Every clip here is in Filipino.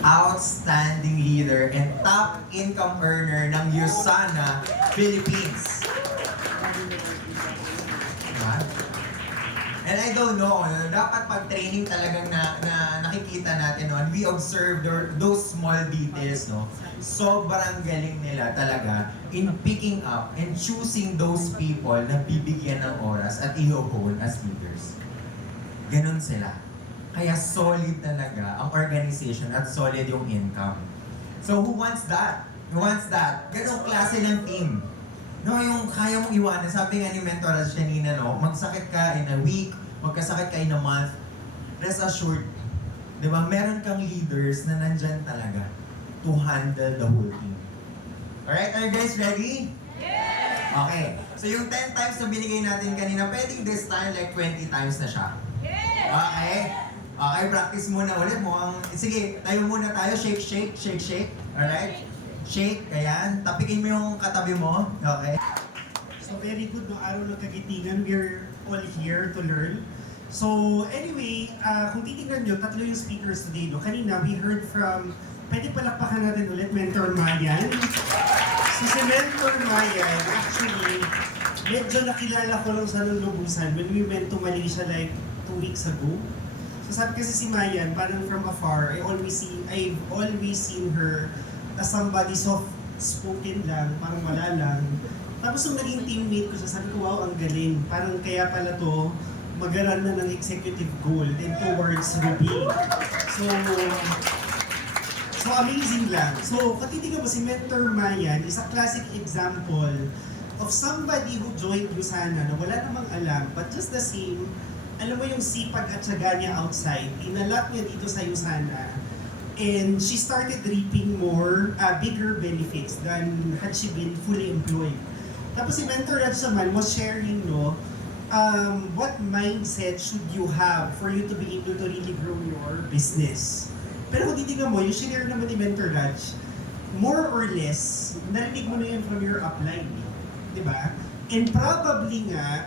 outstanding leader and top income earner ng USANA Philippines. Diba? And I don't know, dapat pag-training talagang na nakikita natin, no? We observe those small details, no? Sobrang galing nila talaga in picking up and choosing those people na bibigyan ng oras at i-hold as leaders. Ganon sila. Kaya solid talaga ang organization at solid yung income. So who wants that? Who wants that? Ganong klase ng team. No, yung kaya mong iwanan. Sabi nga ni Mentor Raj kanina, no, magsakit ka in a week, magkasakit ka in a month, rest assured, di ba, meron kang leaders na nandyan talaga to handle the whole team. Alright, are you guys ready? Yes! Okay, so yung 10 times na binigay natin kanina, pwedeng this time like 20 times na siya. Yes! Okay? Okay, practice muna ulit. Sige, tayo muna tayo. Shake, shake, shake, shake. Alright? Shake, ayan. Tapikin mo yung katabi mo. Okay? So very good no araw ng kagitingan. We're all here to learn. So anyway, kung titingnan nyo, tatlo yung speakers today. No? Kanina, we heard from, pwede palakpakan natin ulit, Mentor Mayan. So si Mentor Mayan, actually, medyo nakilala ko lang sa lubusan when we went to Malaysia like 2 weeks ago. So sabi kasi si Mayan, parang from afar, I've always seen her as somebody soft-spoken lang, parang wala lang. Tapos nung naging teammate ko siya, sabi ko, wow, ang galing. Parang kaya pala to, mag-aral na ng executive goal and towards Ruby. So amazing lang. So katitingnan mo, si Mentor Mayan is a classic example of somebody who joined USANA na wala namang alam, but just the same, alam mo yung sipag at syaga niya outside, inalat niya dito sa USANA, and she started reaping more, bigger benefits than had she been fully employed. Tapos si Mentor Raj naman was sharing, no, what mindset should you have for you to be able to really grow your business. Pero kung titignan mo, yung share naman ni Mentor Raj, more or less, narinig mo na yun from your upline. Di ba? And probably nga,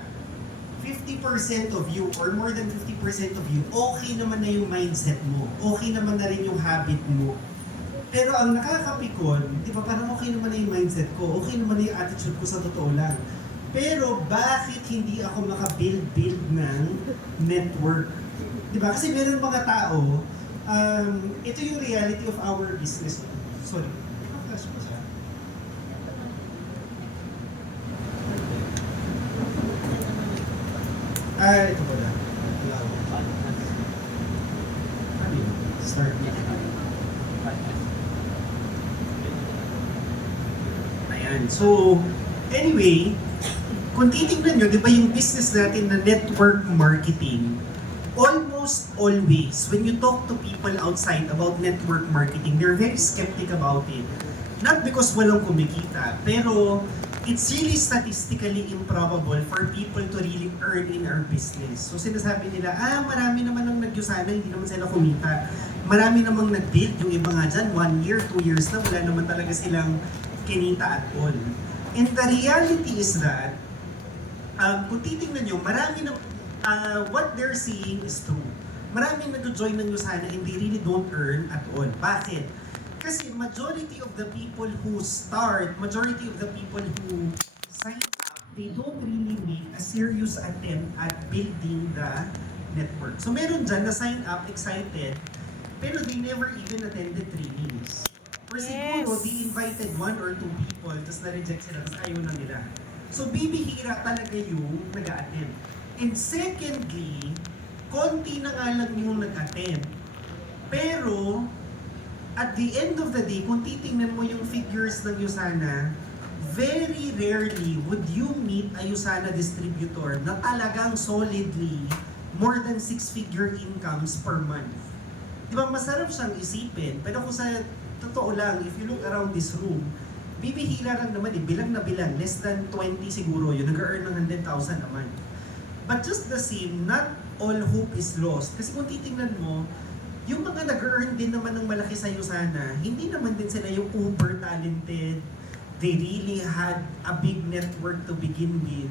50% of you or more than 50% of you, okay naman na yung mindset mo. Okay naman na rin yung habit mo. Pero ang nakakapikon, di ba, parang okay naman na yung mindset ko, okay naman na yung attitude ko sa totoo lang. Pero bakit hindi ako makabuild ng network? Di ba? Kasi meron mga tao, ito yung reality of our business. Sorry. Flash pa siya. Ito pala. Start. Ayan. So, anyway, kung titingnan nyo, di ba yung business natin na network marketing, almost always, when you talk to people outside about network marketing, they're very skeptic about it. Not because walang kumikita, pero it's really statistically improbable for people to really earn in our business. So sinasabi nila, marami naman ang nag-USANA, hindi naman sila kumita. Marami namang nag-build, yung iba nga dyan, 1 year, 2 years na, wala naman talaga silang kinita at all. And the reality is that, kung titingnan nyo, marami na, what they're seeing is true. Maraming nag-join ng USANA and they really don't earn at all. Bakit? Kasi majority of the people who start, majority of the people who sign up, they don't really make a serious attempt at building the network. So meron dyan na sign up, excited, pero they never even attended trainings. Or siguro, they invited 1 or 2 people, tapos na-reject sila, tapos ayaw na nila. So bibihira talaga yung nag-a-attend. And secondly, konti na nga lang yung nag-attend. Pero, at the end of the day, kung titingnan mo yung figures ng USANA, very rarely would you meet a USANA distributor na talagang solidly more than 6-figure incomes per month. Di ba, masarap siyang isipin, pero kung sa totoo lang, if you look around this room, bibihira lang naman bilang na bilang, less than 20 siguro yun, nag-earn ng 100,000 a month. But just the same, not all hope is lost. Kasi kung titingnan mo, yung mga nag-earn din naman ng malaki sa USANA, hindi naman din sila yung uber talented. They really had a big network to begin with.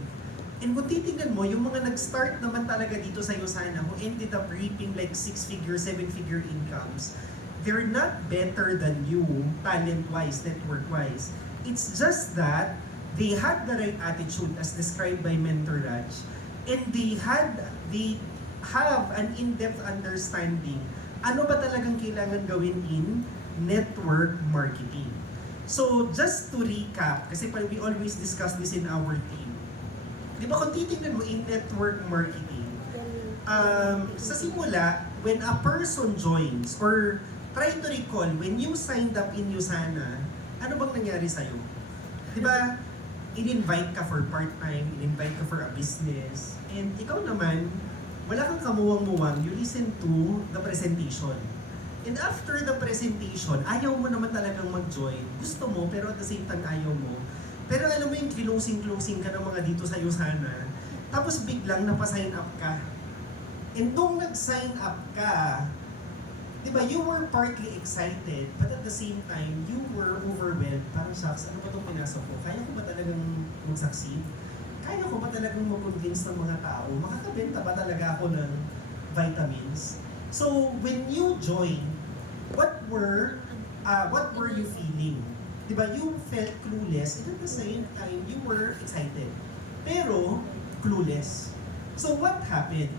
And kung titingnan mo, yung mga nag-start naman talaga dito sa USANA who ended up reaping like 6-figure, 7-figure incomes, they're not better than you talent-wise, network-wise. It's just that they had the right attitude as described by Mentor Raj, and they have an in-depth understanding ano ba talagang kailangan gawin in network marketing. So, just to recap, kasi we always discuss this in our team. Di ba kung titignan mo in network marketing, sa simula, when a person joins, or try to recall, when you signed up in Usana, ano bang nangyari sa'yo? Di ba, in-invite ka for part-time, in-invite ka for a business, and ikaw naman, wala kang kamuwang-muwang, you listen to the presentation. And after the presentation, ayaw mo naman talagang mag-join. Gusto mo, pero at the same time ayaw mo. Pero alam mo yung closing-closing ka ng mga dito sa Usana, tapos biglang napasign up ka. And nung nag-sign up ka, di ba, you were partly excited, but at the same time, you were overwhelmed. Parang, shucks, ano ba itong pinasok ko? Kaya ko ba talagang mag-succeed? Kaya ko ba talagang mag-convince ng mga tao? Makakabenta ba talaga ako ng vitamins? So, when you join, what were you feeling? Diba, you felt clueless, and at the same time, you were excited. Pero, clueless. So, what happened?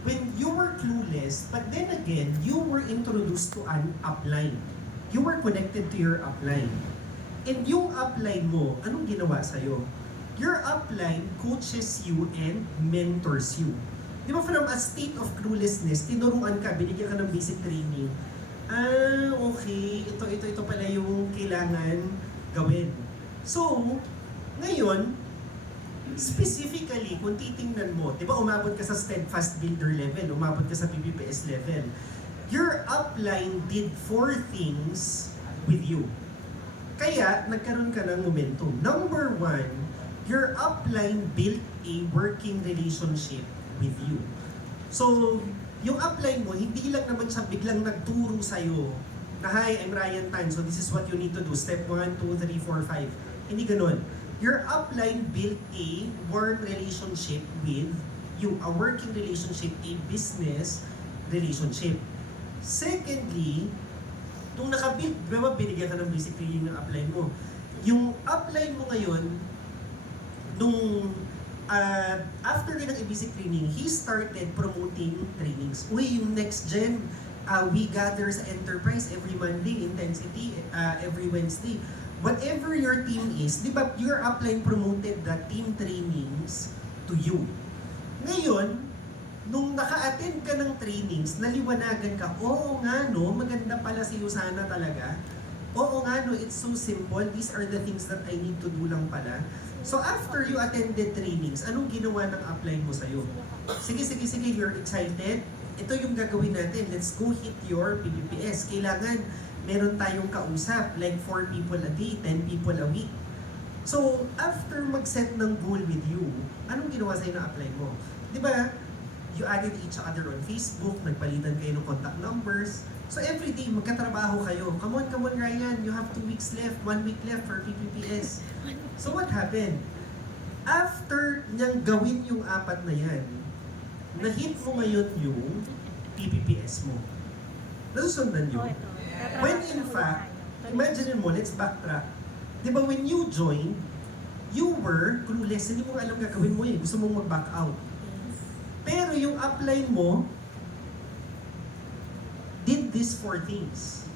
When you were clueless, but then again, you were introduced to an upline. You were connected to your upline. And yung upline mo, anong ginawa sa'yo? Your upline coaches you and mentors you. Di ba, from a state of cluelessness, tinuruan ka, binigyan ka ng basic training. Okay, ito pala yung kailangan gawin. So, ngayon, specifically, kung titingnan mo, di ba umabot ka sa Steadfast Builder level, umabot ka sa PPPS level, your upline did 4 things with you. Kaya, nagkaroon ka ng momentum. Number 1, your upline built a working relationship with you. So, yung upline mo, hindi lang naman siya biglang nagturo sa'yo na, hi, I'm Ryan Tan, so this is what you need to do. Step 1, 2, 3, 4, 5. Hindi ganun. Your upline built a warm relationship with you. A working relationship, a business relationship. Secondly, nung nakabuild, diba binigyan ka ng basic training ng upline mo. Yung upline mo ngayon, nung after rin ng basic training, he started promoting trainings. Uy, yung next gen, we gather sa enterprise every Monday, intensity, every Wednesday. Whatever your team is, di ba, your upline promoted the team trainings to you. Ngayon, nung naka-attend ka ng trainings, naliwanagan ka, oo nga no, maganda pala si Usana talaga. Oo nga no, it's so simple, these are the things that I need to do lang pala. So after you attended trainings, anong ginawa ng upline mo sa'yo? Sige, you're excited? Ito yung gagawin natin, let's go hit your PPPS. Kailangan meron tayong kausap, like 4 people a day, 10 people a week. So, after mag-set ng goal with you, anong ginawa sa'yo ng upline mo? Di ba, you added each other on Facebook, nagpalitan kayo ng contact numbers. So, every day, magkatrabaho kayo. Come on, Ryan, you have 2 weeks left, 1 week left for PPPS. So, what happened? After niyang gawin yung 4 na yan, na-hit mo ngayon yung PPPS mo. Nasusundan nyo? When in fact, imagine mo, let's backtrack. Di ba when you joined, you were clueless, hindi mo alam gagawin mo gusto mong mag-back out. Pero yung upline mo, did these 4 things.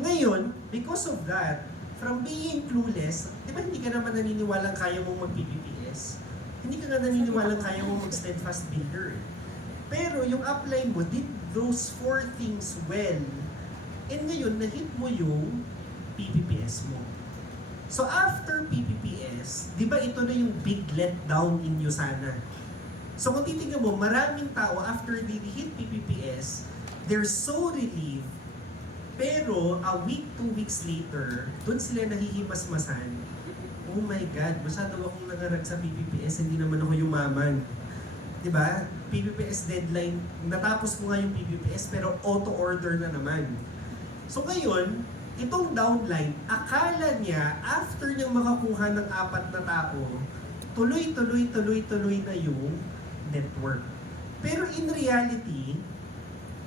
Ngayon, because of that, from being clueless, di ba hindi ka naman naniniwalang kaya mong mag-PPPS? Hindi ka nga naniniwalang kaya mong mag-Steadfast Builder. Pero yung upline mo did those 4 things well. And ngayon, na-hit mo yung PPPS mo. So after PPPS, di ba ito na yung big letdown in Usana? So kung titignan mo, maraming tao after they hit PPPS, they're so relieved. Pero a week, 2 weeks later, doon sila nahihimas-masan. Oh my God, masyado akong nangarag sa PPPS, hindi naman ako yumaman. Diba? PPPS deadline, natapos ko nga yung PPPS pero auto-order na naman. So ngayon, itong downline, akala niya after niyang makakuha ng 4 na tao, tuloy na yung network. Pero in reality,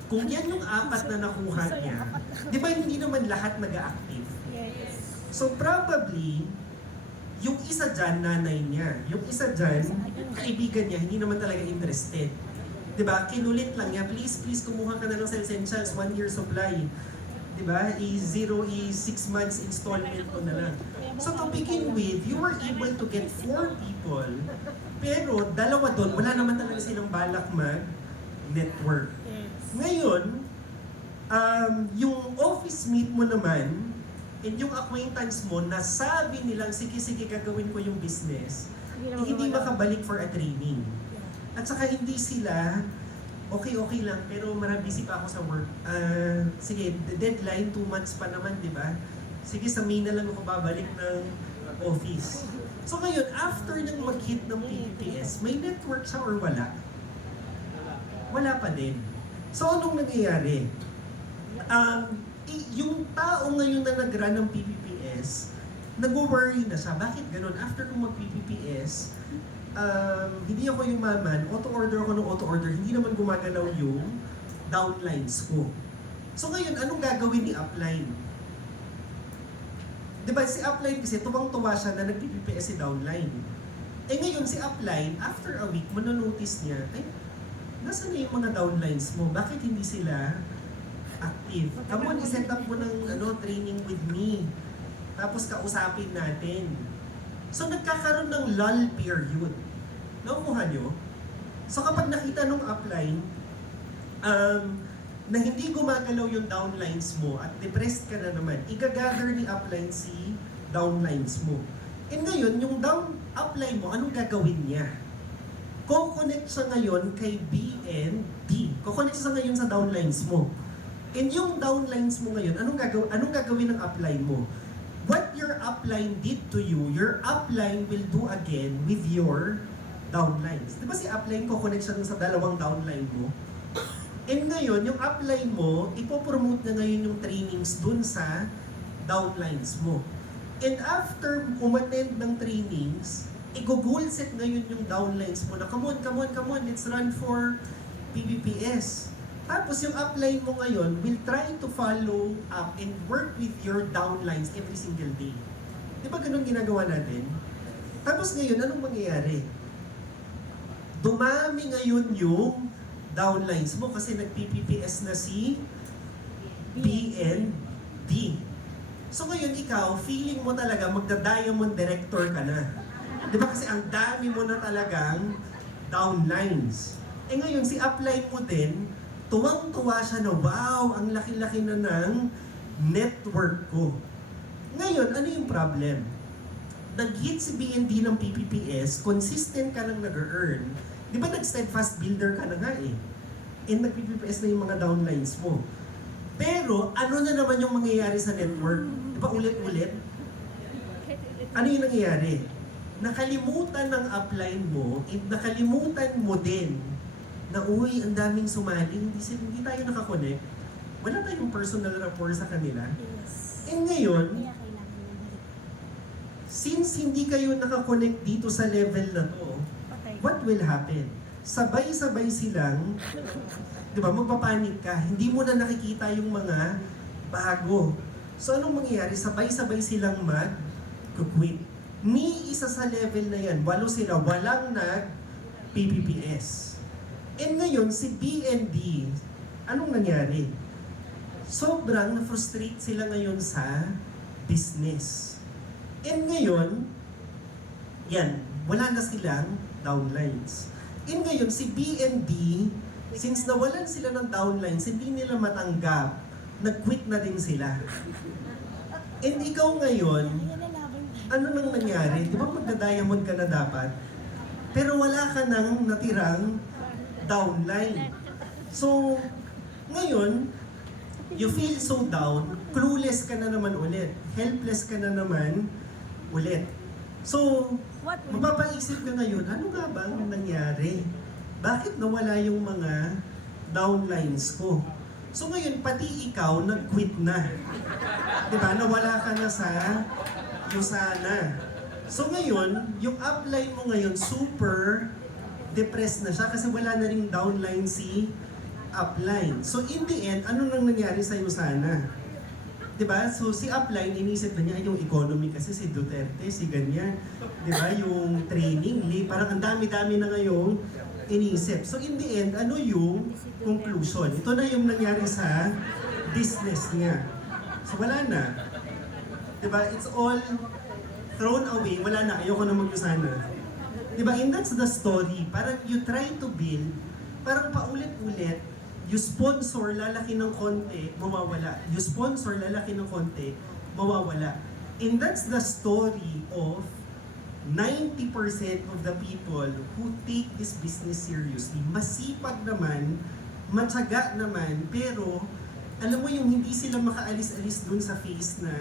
kung yan yung 4 na nakuha niya, di ba hindi naman lahat nag-active? Yes. So probably, yung isa dyan, nanay niya. Yung isa dyan, kaibigan niya, hindi naman talaga interested. Diba? Kinulit lang niya, please, kumuha ka na lang sa Essentials, 1 year supply. Diba? I-6 months installment ko na lang. So to begin with, you were able to get 4 people, pero 2 doon, wala naman talaga silang balak mag-network. Yes. Ngayon, yung office mate mo naman, and yung acquaintance mo, nasabi nilang, sige, gagawin ko yung business, hindi makabalik for a training. At saka hindi sila, okay lang, pero busy pa ako sa work. Sige, deadline, 2 months pa naman, di ba? Sige, sa May na lang ako babalik ng office. So ngayon, after nang mag-hit ng PPPS, may network siya or wala? Wala pa din. So anong nangyayari? Yung tao ngayon na nag-run ng PPPS, nag-worry na siya. Bakit ganun? After kong mag-PPPS, hindi ako yumaman, auto-order ako ng auto-order, hindi naman gumagalaw yung downlines ko. So ngayon, anong gagawin ni Upline? Diba si Upline kasi tuwang-tuwa siya na nag-PPPS si downline. Eh ngayon si Upline, after a week, manonotice niya, ay, nasaan na yung mga downlines mo? Bakit hindi sila active? Come on, i-set up mo ng training with me. Tapos kausapin natin. So nagkakaroon ng lull period. Nakukuha nyo? So kapag nakita nung upline, na hindi gumagalaw yung downlines mo at depressed ka na naman, i-gather ni upline si downlines mo. And ngayon, yung upline mo, anong gagawin niya? Ko-connect siya ngayon kay B and D. Ko-connect siya ngayon sa downlines mo. And yung downlines mo ngayon, anong gagawin ng upline mo? What your upline did to you, your upline will do again with your downlines. Di ba si upline ko-connect siya dun sa dalawang downline mo? And ngayon, yung upline mo, ipopromote na ngayon yung trainings dun sa downlines mo. And after umattend ng trainings, i-goal set ngayon yung downlines mo na, come on, let's run for PPPS. Tapos yung upline mo ngayon will try to follow up and work with your downlines every single day. Di ba ganun ginagawa natin? Tapos ngayon, anong mangyayari? Dumami ngayon yung downlines mo kasi nag-PPPS na si B and D. So ngayon ikaw, feeling mo talaga magda-diamond director ka na. Di ba kasi ang dami mo na talagang downlines. Eh ngayon, si upline mo din, tuwang-tuwa siya na, wow, ang laki-laki na ng network ko. Ngayon, ano yung problem? Nag-hit si BND ng PPPS, consistent ka lang nag-earn. Di ba nag-steadfast builder ka na nga eh? And nag-PPPS na yung mga downlines mo. Pero, ano na naman yung mangyayari sa network? Di ba ulit-ulit? Ano yung nangyayari? Nakalimutan ng upline mo, and nakalimutan mo din na, uy, ang daming sumali, hindi tayo nakakonect. Wala tayong personal rapport sa kanila. Yes. And ngayon, Kaya kailangan ng since hindi kayo nakakonect dito sa level na to, patay. what will happen? Sabay-sabay silang, di ba, magpapanik ka. Hindi mo na nakikita yung mga bago. So anong mangyayari? Sabay-sabay silang mag-quit. Ni isa sa level na yan, 8 sila, walang nag-PPPS. And ngayon, si B and D, anong nangyari? Sobrang na-frustrate sila ngayon sa business. And ngayon, yan, wala na silang downlines. And ngayon, si B and D, since nawalan sila ng downlines, hindi nila matanggap, nag-quit na din sila. And ikaw ngayon, ano nang nangyari? Di ba magda-diamond ka na dapat? Pero wala ka nang natirang downline. So, ngayon, you feel so down, clueless ka na naman ulit, helpless ka na naman ulit. So, mapapaisip ka ngayon, ano nga bang nangyari? Bakit nawala yung mga downlines ko? So ngayon, pati ikaw, nag-quit na. Diba? Nawala ka na sa Yusana. So ngayon, yung upline mo ngayon, super depressed na siya kasi wala na ring downline si upline. So in the end, ano nang nangyari sa Yusana? Diba? So si upline, inisip na niya yung economy kasi si Duterte, si ganyan. Diba? Yung training, parang ang dami-dami na ngayong inisip. So in the end, ano yung conclusion? Ito na yung nangyari sa business niya. So wala na. Diba? It's all thrown away. Wala na. Ayoko na mag-Yusana. Diba? And that's the story. Parang you try to build, parang paulit-ulit, you sponsor, lalaki ng konti, mawawala. You sponsor, lalaki ng konti, mawawala. And that's the story of 90% of the people who take this business seriously. Masipag naman, matyaga naman, pero alam mo yung hindi sila makaalis-alis dun sa face na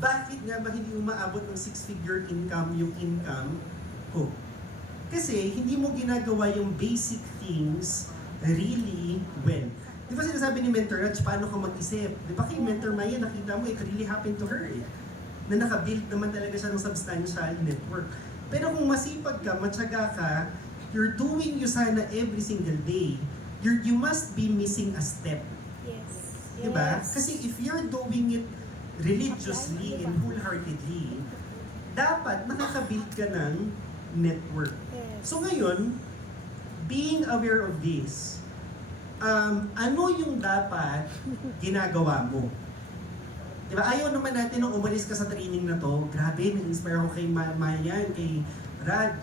bakit nga ba hindi umaabot ng 6-figure income yung income ko? Kasi hindi mo ginagawa yung basic things really well. Di ba sinasabi ni Mentor Raj, paano ka mag-isip? Di ba kay Mentor Maya, nakita mo, it really happened to her eh. Na nakabuild naman talaga siya ng substantial network. Pero kung masipag ka, matyaga ka, you're doing Yusana every single day, you must be missing a step. Yes. Di ba? Kasi if you're doing it religiously and wholeheartedly, dapat nakakabuild ka ng network. Yes. So ngayon, being aware of this, ano yung dapat ginagawa mo? Diba? Ayaw naman natin nung umalis ka sa training na to, grabe, na-inspire ako kay Mayan, kay Raj.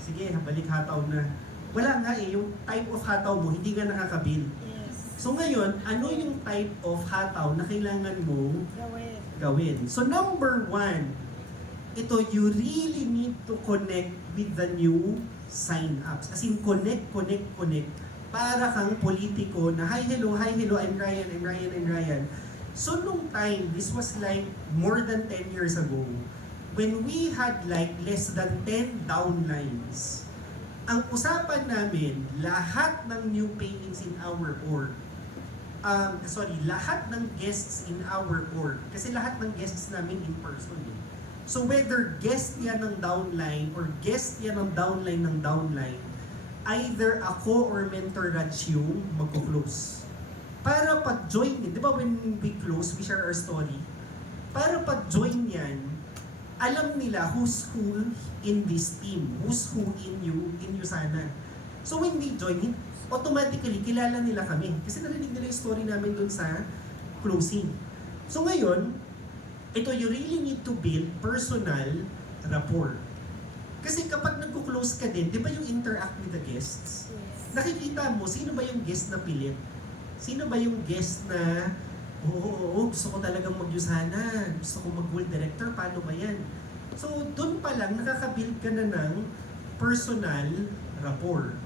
Sige, balik hataw na. Wala nga eh, yung type of hataw mo, hindi nga nakakabil. Yes. So ngayon, ano yung type of hataw na kailangan mong Gawin. gawin? So number 1, ito, you really need to connect with the new sign-ups. As in, connect. Para kang politiko na, hi, hello, I'm Ryan. So, nung time, this was like more than 10 years ago, when we had like less than 10 downlines, ang usapan namin, lahat ng new paintings in our org, lahat ng guests in our org, kasi lahat ng guests namin in person eh. So whether guest yan ng downline or guest yan ng downline, either ako or Mentor Raj yung magko-close. Para pag-join din, di ba when we close, we share our story. Para pag-join yan, alam nila who's who in this team, who's who in Yusana. So when they join, automatically kilala nila kami. Kasi narinig nila yung story namin dun sa closing. So ngayon, ito, you really need to build personal rapport. Kasi kapag nagko-close ka din, di ba yung interact with the guests? Yes. Nakikita mo, sino ba yung guest na pilit? Sino ba yung guest na, gusto ko talagang mag-Yusana, gusto ko mag-world director, paano ba yan? So, dun pa lang, nakaka-build ka na ng personal rapport.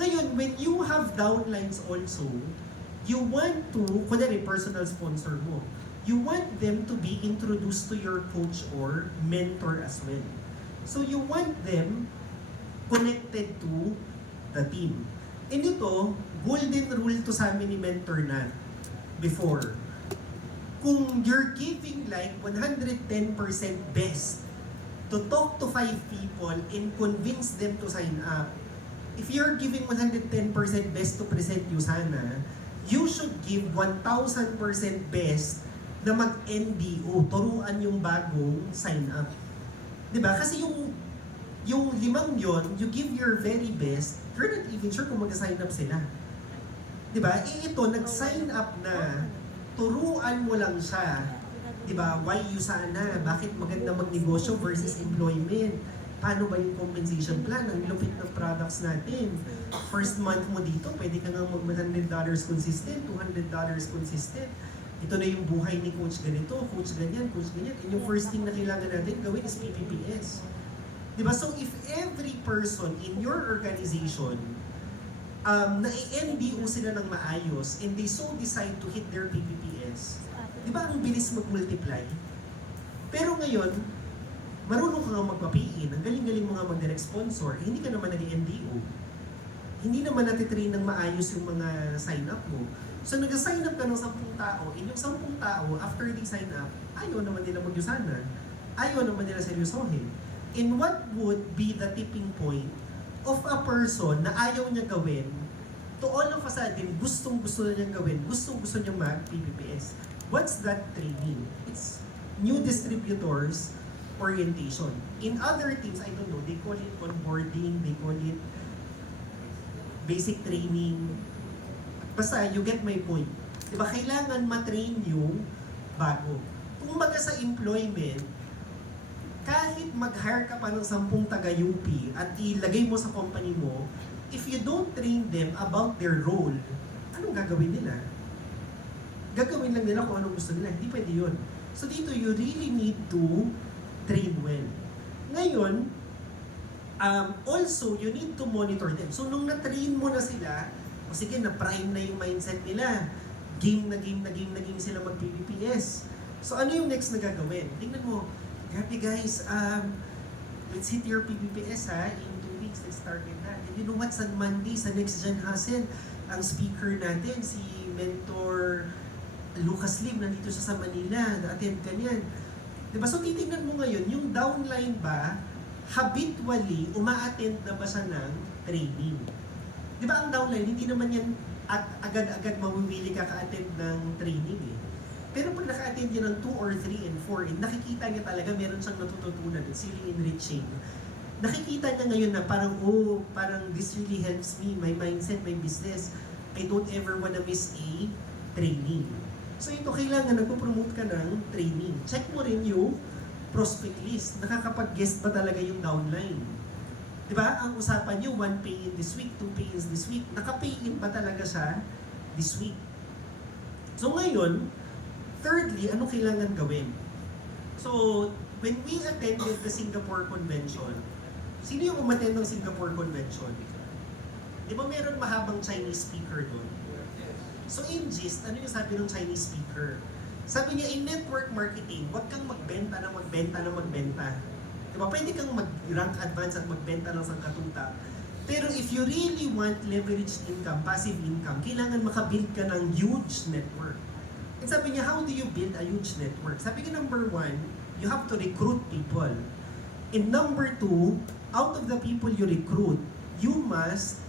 Ngayon, when you have downlines also, you want to, kunwari personal sponsor mo, you want them to be introduced to your coach or mentor as well. So you want them connected to the team. And ito, golden rule to sa amin ni Mentor na before. Kung you're giving like 110% best to talk to 5 people and convince them to sign up, if you're giving 110% best to present Yusana, you should give 1,000% best na mag-NDO, turuan yung bagong sign up. Diba? Kasi yung 5 yon, you give your very best, you're not even sure kung mag-sign up sila. Diba? Ito, nag-sign up na, turuan mo lang siya. Diba? Why Yusana? Bakit maganda magnegosyo versus employment? Paano ba yung compensation plan? Ang lupit ng products natin. First month mo dito, pwede ka nga mag-$100 consistent, $200 consistent. Ito na yung buhay ni coach ganito, coach ganyan, coach ganyan. And yung first thing na kailangan natin gawin is PPPS. Diba? So if every person in your organization na-NDO sila ng maayos and they so decide to hit their PPPS, diba ang bilis mag-multiply? Pero ngayon, marunong ka nga magpapiin, ang galing-galing mo nga mag-direct sponsor, hindi ka naman nag-NDO. Hindi naman natitrain ng maayos yung mga sign-up mo. So nag-sign up ka ng 10 tao, and yung 10 tao, after they sign up, ayaw naman nila mag-Yusana. Ayaw naman nila seryosohin. And what would be the tipping point of a person na ayaw niya gawin to all of a sudden, gustong-gusto na niyang gawin, gustong-gusto niyang mag-PPPS. What's that training? It's new distributors orientation. In other teams, I don't know, they call it onboarding, they call it basic training. Basta, you get my point. Diba, kailangan matrain yung bago. Kung baga sa employment, kahit mag-hire ka pa ng 10 taga-UP at ilagay mo sa company mo, if you don't train them about their role, anong gagawin nila? Gagawin lang nila kung anong gusto nila. Hindi pwede yun. So dito, you really need to train well. Ngayon, also, you need to monitor them. So nung na-train mo na sila, o sige, na-prime na yung mindset nila, game na game sila mag-PPPS. So ano yung next na gagawin? Tingnan mo, grabe guys, let's hit your PPPS ha, in 2 weeks, let's start with that. And you know what, sa Monday, sa Next Gen Hustle, ang speaker natin, si Mentor Lucas Lim, nandito siya sa Manila, na-attend ka niyan. Diba? So titingnan mo ngayon, yung downline ba, habitually, uma-attend na ba siya ng training? Diba ang downline, hindi naman yan at agad-agad mawiwili ka ka-attend ng training eh. Pero pag naka-attend niya ng 2 or 3 and 4, nakikita niya talaga meron siyang natututunan. It's really enriching. Nakikita niya ngayon na parang, oh, parang this really helps me, my mindset, my business. I don't ever wanna miss a training. So ito, kailangan nagpo-promote ka ng training. Check mo rin yung prospect list. Nakakapag-guest ba talaga yung downline? Diba? Ang usapan niyo, 1 pay in this week, 2 pay in this week. Naka-pay in ba talaga siya this week? So ngayon, thirdly, ano kailangan gawin? So, when we attended the Singapore Convention, sino yung umattend ng Singapore Convention? Di ba meron mahabang Chinese speaker doon? So in gist, ano yung sabi ng Chinese speaker? Sabi niya, in network marketing, huwag kang magbenta ng magbenta. Di ba? Pwede kang mag-rank advance at magbenta ng sangkatuta. Pero if you really want leveraged income, passive income, kailangan makabuild ka ng huge network. And sabi niya, how do you build a huge network? Sabi niya, number 1, you have to recruit people. And number 2, out of the people you recruit, you must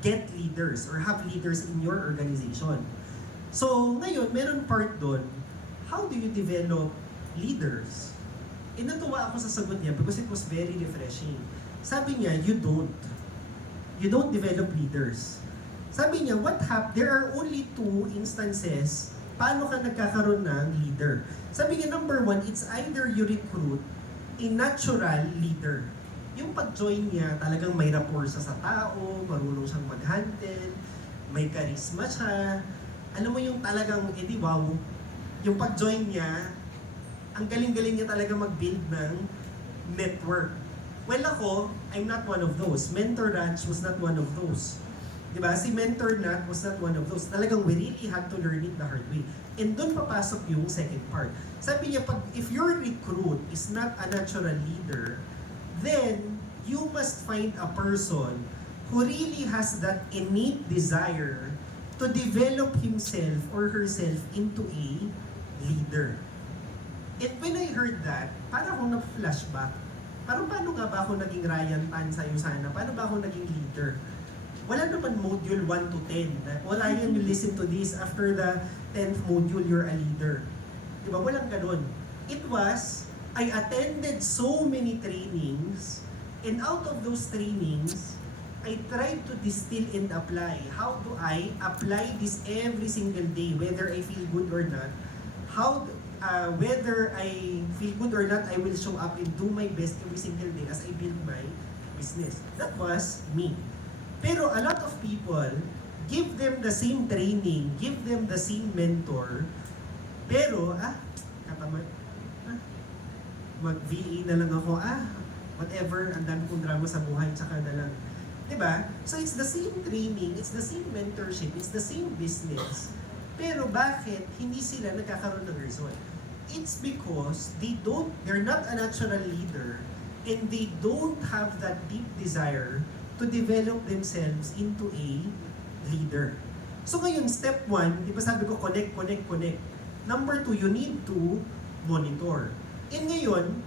get leaders or have leaders in your organization. So, ngayon, meron part doon, how do you develop leaders? And natuwa ako sa sagot niya because it was very refreshing. Sabi niya, you don't. You don't develop leaders. Sabi niya, there are only 2 instances paano ka nagkakaroon ng leader. Sabi niya, number 1, it's either you recruit a natural leader. Yung pag-join niya, talagang may rapport siya sa tao, marunong siyang mag-handle, may charisma siya. Alam mo yung talagang, edi wow, yung pag-join niya, ang galing-galing niya talaga mag-build ng network. Well ako, I'm not one of those. Mentor Ranch was not one of those. Diba? Si Mentor Nat was not one of those. Talagang we really had to learn it the hard way. And doon papasok yung second part. Sabi niya, if your recruit is not a natural leader, then you must find a person who really has that innate desire to develop himself or herself into a leader. And when I heard that, parang akong na-flashback. Parang paano nga ba ako naging Ryan Tan sa'yo sana? Paano ba ako naging leader? Wala naman module 1 to 10. O Ryan, you listen to this, after the 10th module, you're a leader. Diba? Walang ganun. It was, I attended so many trainings, and out of those trainings, I tried to distill and apply. How do I apply this every single day, whether I feel good or not? Whether I feel good or not, I will show up and do my best every single day as I build my business. That was me. Pero a lot of people, give them the same training, give them the same mentor, pero, mag-VA na lang ako, whatever, ang dami kong drama sa buhay, tsaka na lang. Diba? So it's the same training, it's the same mentorship, it's the same business. Pero bakit hindi sila nagkakaroon ng result? It's because they're not a natural leader, and they don't have that deep desire to develop themselves into a leader. So ngayon, step 1, di ba sabi ko, connect. Number 2, you need to monitor. And ngayon,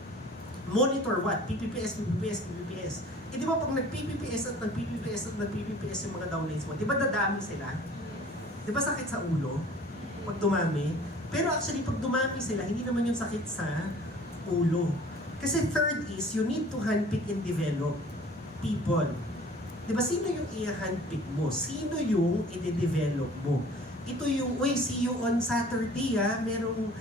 monitor what? PPPS. Eh di ba pag nag-PPPS at nag-PPPS yung mga downlines mo, di ba dadami sila? Di ba sakit sa ulo? Pag dumami? Pero actually, pag dumami sila, hindi naman yung sakit sa ulo. Kasi third is, you need to handpick and develop people. Di ba, sino yung i-handpick mo? Sino yung i-develop mo? Ito yung, uy, see you on Saturday merong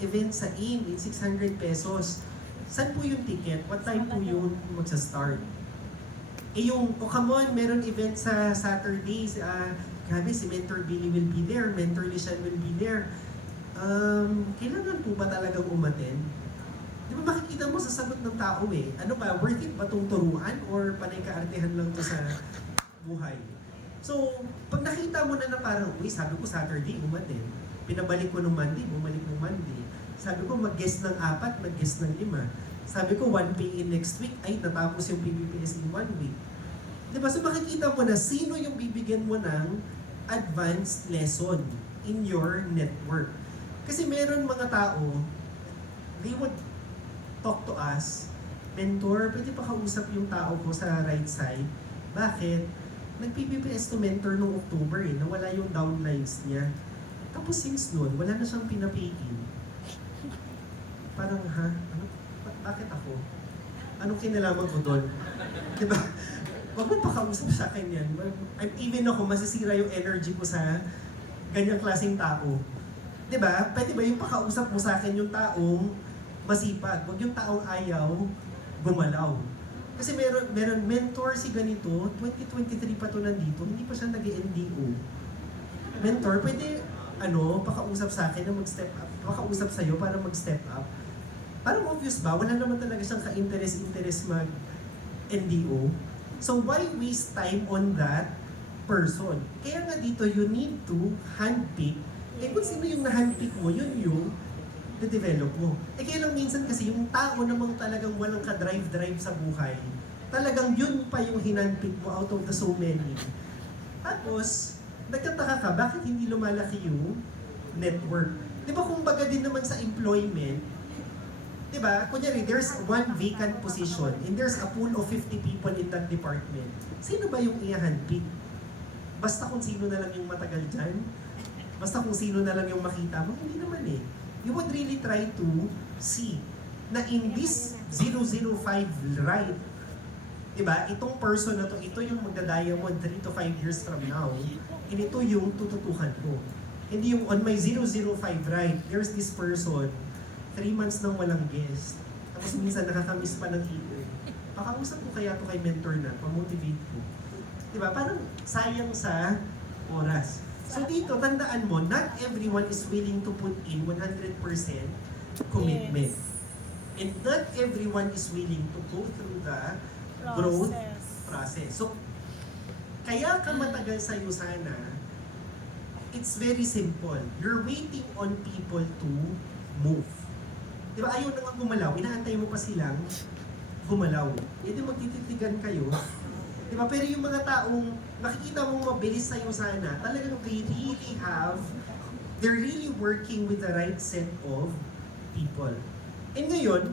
event sa IN, 600 pesos. Saan po yung ticket? What time po yung magsa-start? Eh yung, oh come on, meron event sa Saturdays. Grabe, si Mentor Billy will be there, Mentor Lishan will be there. Kailangan po ba talagang umaten? Di ba makikita mo sa sagot ng tao ano ba, worth it ba itong turuan or panay kaartehan lang to sa buhay? So, pag nakita mo na parang, uy, sabi ko Saturday, umaten. Pinabalik ko ng Monday, bumalik ng Monday. Sabi ko mag-guest ng 4, mag-guest ng 5. Sabi ko 1 pay in next week, ay natapos yung PPPS in 1 week. Diba? So makikita mo na sino yung bibigyan mo ng advanced lesson in your network. Kasi meron mga tao, they would talk to us, mentor, pwede pa kausap yung tao ko sa right side. Bakit? Nag-PPPS to mentor noong October nawala yung downlines niya. Tapos since noon, wala na siyang pinapayin. Parang, ano? Bakit ako? Anong kinalaman ko doon? Diba? Huwag mo pakausap sa akin yan. Even ako, masisira yung energy ko sa ganyang klaseng tao. Diba? Pwede ba yung pakausap mo sa akin yung taong masipag? Huwag yung taong ayaw gumalaw. Kasi meron mentor si ganito, 2023 pa to nandito, hindi pa siya nag-NDO. Mentor, pwede pakausap sa akin na mag-step up, pakausap sa'yo para mag-step up. Parang obvious ba? Wala naman talaga siyang ka-interest mag-NDO. So why waste time on that person? Kaya nga dito, you need to handpick. Eh kung sino yung na-handpick mo, yun yung de-develop mo. Eh kaya lang minsan kasi yung tao namang talagang walang ka-drive sa buhay, talagang yun pa yung hinandpick mo out of the so many. Tapos, nagtataka ka, bakit hindi lumalaki yung network? Di ba kumbaga din naman sa employment, di ba? Kunyari, there's one vacant position and there's a pool of 50 people in that department. Sino ba yung i-handpick? Basta kung sino na lang yung matagal dyan? Basta kung sino na lang yung makita mo? Hindi naman You would really try to see na in this 005 right, diba, itong person na to, ito yung magda-diamond 3 to 5 years from now, and ito yung tututukan ko. Hindi yung on my 005 right, there's this person, 3 months nang walang guest, tapos minsan nakakamiss pa ng ego. Pakausap ko kaya to kay mentor na, pamotivate ko. Diba, parang sayang sa oras. So dito, tandaan mo, not everyone is willing to put in 100% commitment. Yes. And not everyone is willing to go through the growth process. So, kaya ka matagal sa'yo sana, it's very simple. You're waiting on people to move. Di ba, ayaw na nga gumalaw, inaantay mo pa silang gumalaw. E di magtititigan kayo. Di ba, pero yung mga taong makikita mong mabilis sa'yo sana, talagang they're really working with the right set of people. And ngayon,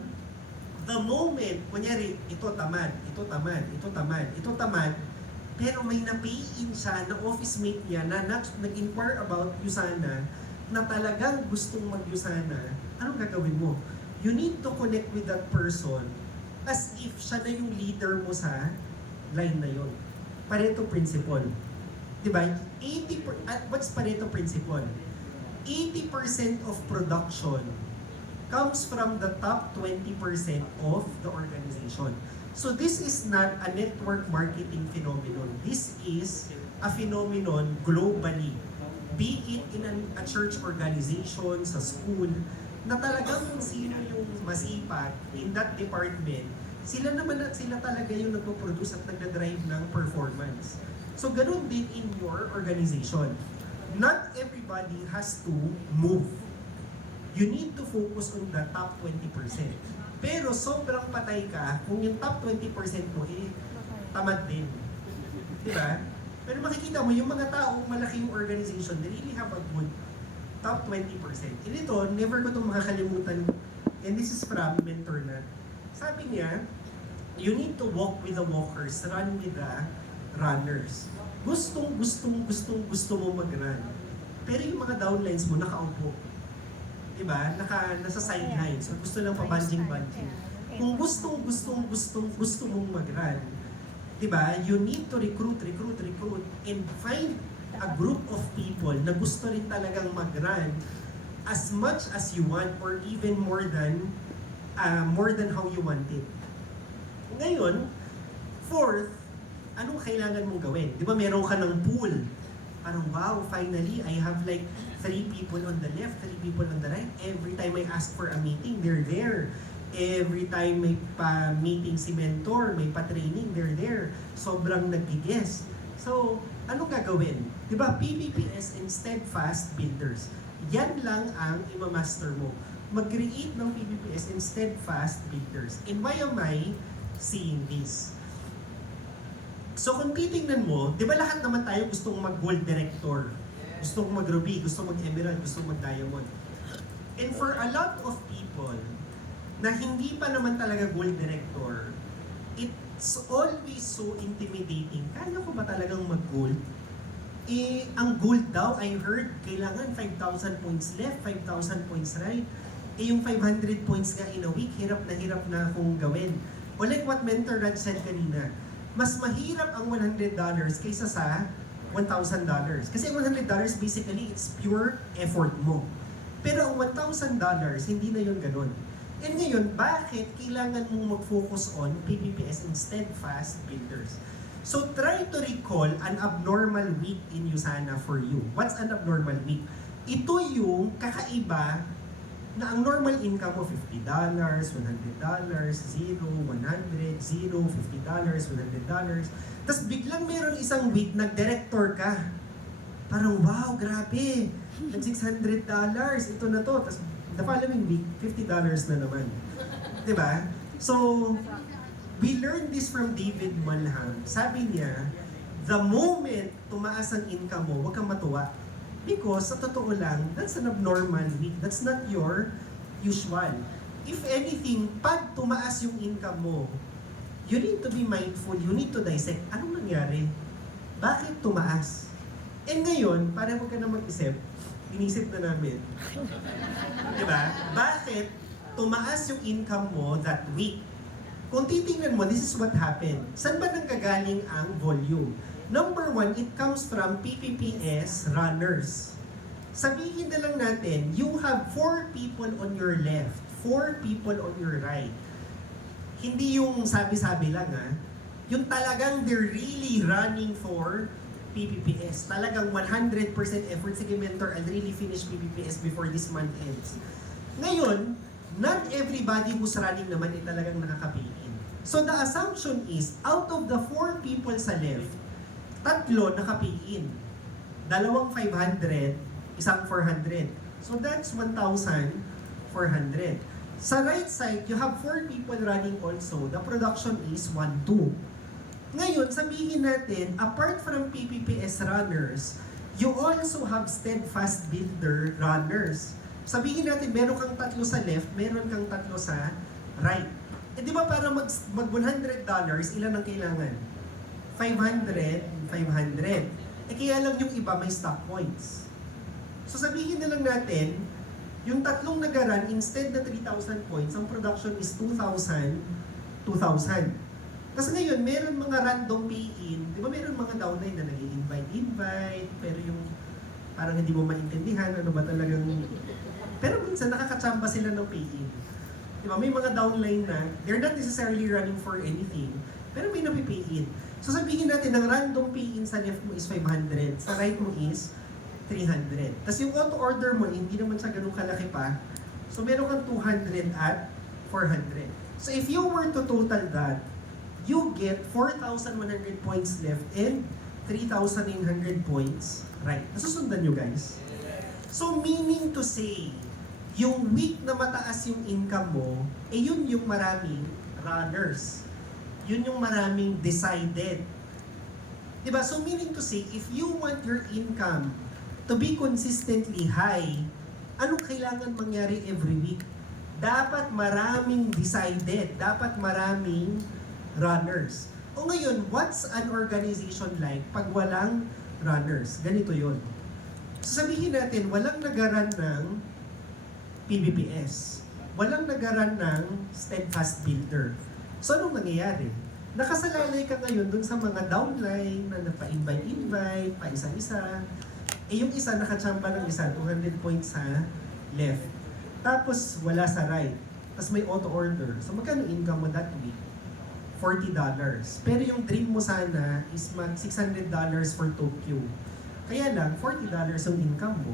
the moment, kunyari, ito tamad, pero may na-pay-in siya na office mate niya na nag-inquire about Usana, na talagang gustong mag-Usana, anong gagawin mo? You need to connect with that person as if siya na yung leader mo sa line na yon. Pareto principle. Diba? What's Pareto principle? 80% of production comes from the top 20% of the organization. So this is not a network marketing phenomenon. This is a phenomenon globally. Be it in a church organization, sa school, na talagang kung sino yung masipag in that department, sila talaga yung nagpo-produce at nagda-drive ng performance. So ganun din in your organization. Not everybody has to move. You need to focus on the top 20%. Pero sobrang patay ka kung yung top 20% mo tamad din. Diba? Pero makikita mo, yung mga taong malaki yung organization, they really have a good top 20%. And ito, never ko itong makakalimutan, and this is from Mentor na. Sabi niya, you need to walk with the walkers, run with the runners. Gusto mo mag-run. Pero yung mga downlines mo, nakaupo. Diba? Nasa sideline. So gusto lang pa-banding-banding. Kung gusto mong mag-run, diba? You need to recruit, and find a group of people na gusto rin talagang mag-run as much as you want or even more than how you want it. Ngayon, fourth, anong kailangan mong gawin? Di ba meron ka ng pool? Parang wow, finally, I have like 3 people on the left, 3 people on the right. Every time I ask for a meeting, they're there. Every time may pa-meeting si mentor, may pa-training, they're there. Sobrang nag-guest. So, anong gagawin? Di ba, PPPS and steadfast builders. Yan lang ang imamaster mo. Mag-create ng PPPS and steadfast builders. And why am I saying this? So kung titingnan mo, di ba lahat naman tayo gustong mag-gold director? Gustong mag-ruby, gustong mag-emerald, gustong mag-diamond. And for a lot of people na hindi pa naman talaga gold director, it's always so intimidating. Kaya ko ba talagang mag-gold? Eh, ang gold daw, I heard, kailangan 5,000 points left, 5,000 points right. Eh, yung 500 points nga in a week, hirap na akong gawin. O like what Mentor Rad said kanina, mas mahirap ang $100 kaysa sa $1,000. Kasi ang $100 basically, it's pure effort mo. Pero ang $1,000, hindi na yun ganun. And ngayon, bakit kailangan mong mag-focus on PPPS and steadfast builders? So try to recall an abnormal week in USANA for you. What's an abnormal week? Ito yung kakaiba na ang normal income mo $50, $100, 0, 100, 0, $50, $100. Tapos biglang meron isang week nag-director ka. Parang wow, grabe. Nag $600. Ito na to. Tapos the following week, $50 na naman. Diba? So, we learned this from David Malham. Sabi niya, the moment tumaas ang income mo, huwag kang matuwa. Because sa totoo lang, that's an abnormal week. That's not your usual. If anything, pag tumaas yung income mo, you need to be mindful, you need to dissect. Anong nangyari? Bakit tumaas? And ngayon, para huwag ka na mag-isip, inisip na namin. Diba? Bakit tumaas yung income mo that week? Kung titingnan mo, this is what happened. Saan ba nanggagaling ang volume? Number 1, it comes from PPPS runners. Sabihin na lang natin, you have 4 people on your left, 4 people on your right. Hindi yung sabi-sabi lang yung talagang they're really running for PPPS. Talagang 100% effort. Sige mentor, I'll really finish PPPS before this month ends. Ngayon, not everybody who's running naman ay talagang nakakapiin. So the assumption is, out of the 4 people sa left, 3 nakapiin. 2 500, isang 400. So that's 1,400. Sa right side, you have 4 people running also. The production is 1, 2. Ngayon, sabihin natin, apart from PPPS runners, you also have steadfast builder runners. Sabihin natin, meron kang 3 sa left, meron kang 3 sa right. Eh di ba para mag $100, ilan ang kailangan? 500, 500. Eh kaya lang yung iba may stock points. So sabihin na lang natin, yung 3 nag-run, instead na 3,000 points, ang production is 2,000, 2,000. Kasi ngayon, meron mga random pay-in, di ba meron mga downline na nag-invite, pero yung parang hindi mo maintindihan, ano ba talagang... Pero minsan nakakachamba sila ng pay-in. Di ba, may mga downline na, they're not necessarily running for anything, pero may napipay-in. So sabihin natin, ang random pay-in sa left mo is 500, sa right mo is 300. Tapos yung auto-order mo, hindi naman siya ganun kalaki pa. So meron kang 200 at 400. So if you were to total that, you get 4,100 points left and 3,900 points right. Nasusundan nyo guys? So meaning to say, yung week na mataas yung income mo, eh yun yung maraming runners. Yun yung maraming decided. Diba? So meaning to say, if you want your income to be consistently high, anong kailangan mangyari every week? Dapat maraming decided. Dapat maraming runners. O ngayon, what's an organization like pag walang runners? Ganito yon. So sabihin natin, walang nagaran ng PBPS. Walang nagaran ng Steadfast Builder. So anong nangyayari? Nakasalalay ka ngayon dun sa mga downline na napa-invite, pa isa-isa. Yung isa nakachamba ng isa, 200 points sa left. Tapos wala sa right. Tapos may auto-order. So magkano income mo that week? $40. Pero yung dream mo sana is mag $600 for Tokyo. Kaya lang, $40 ang income mo.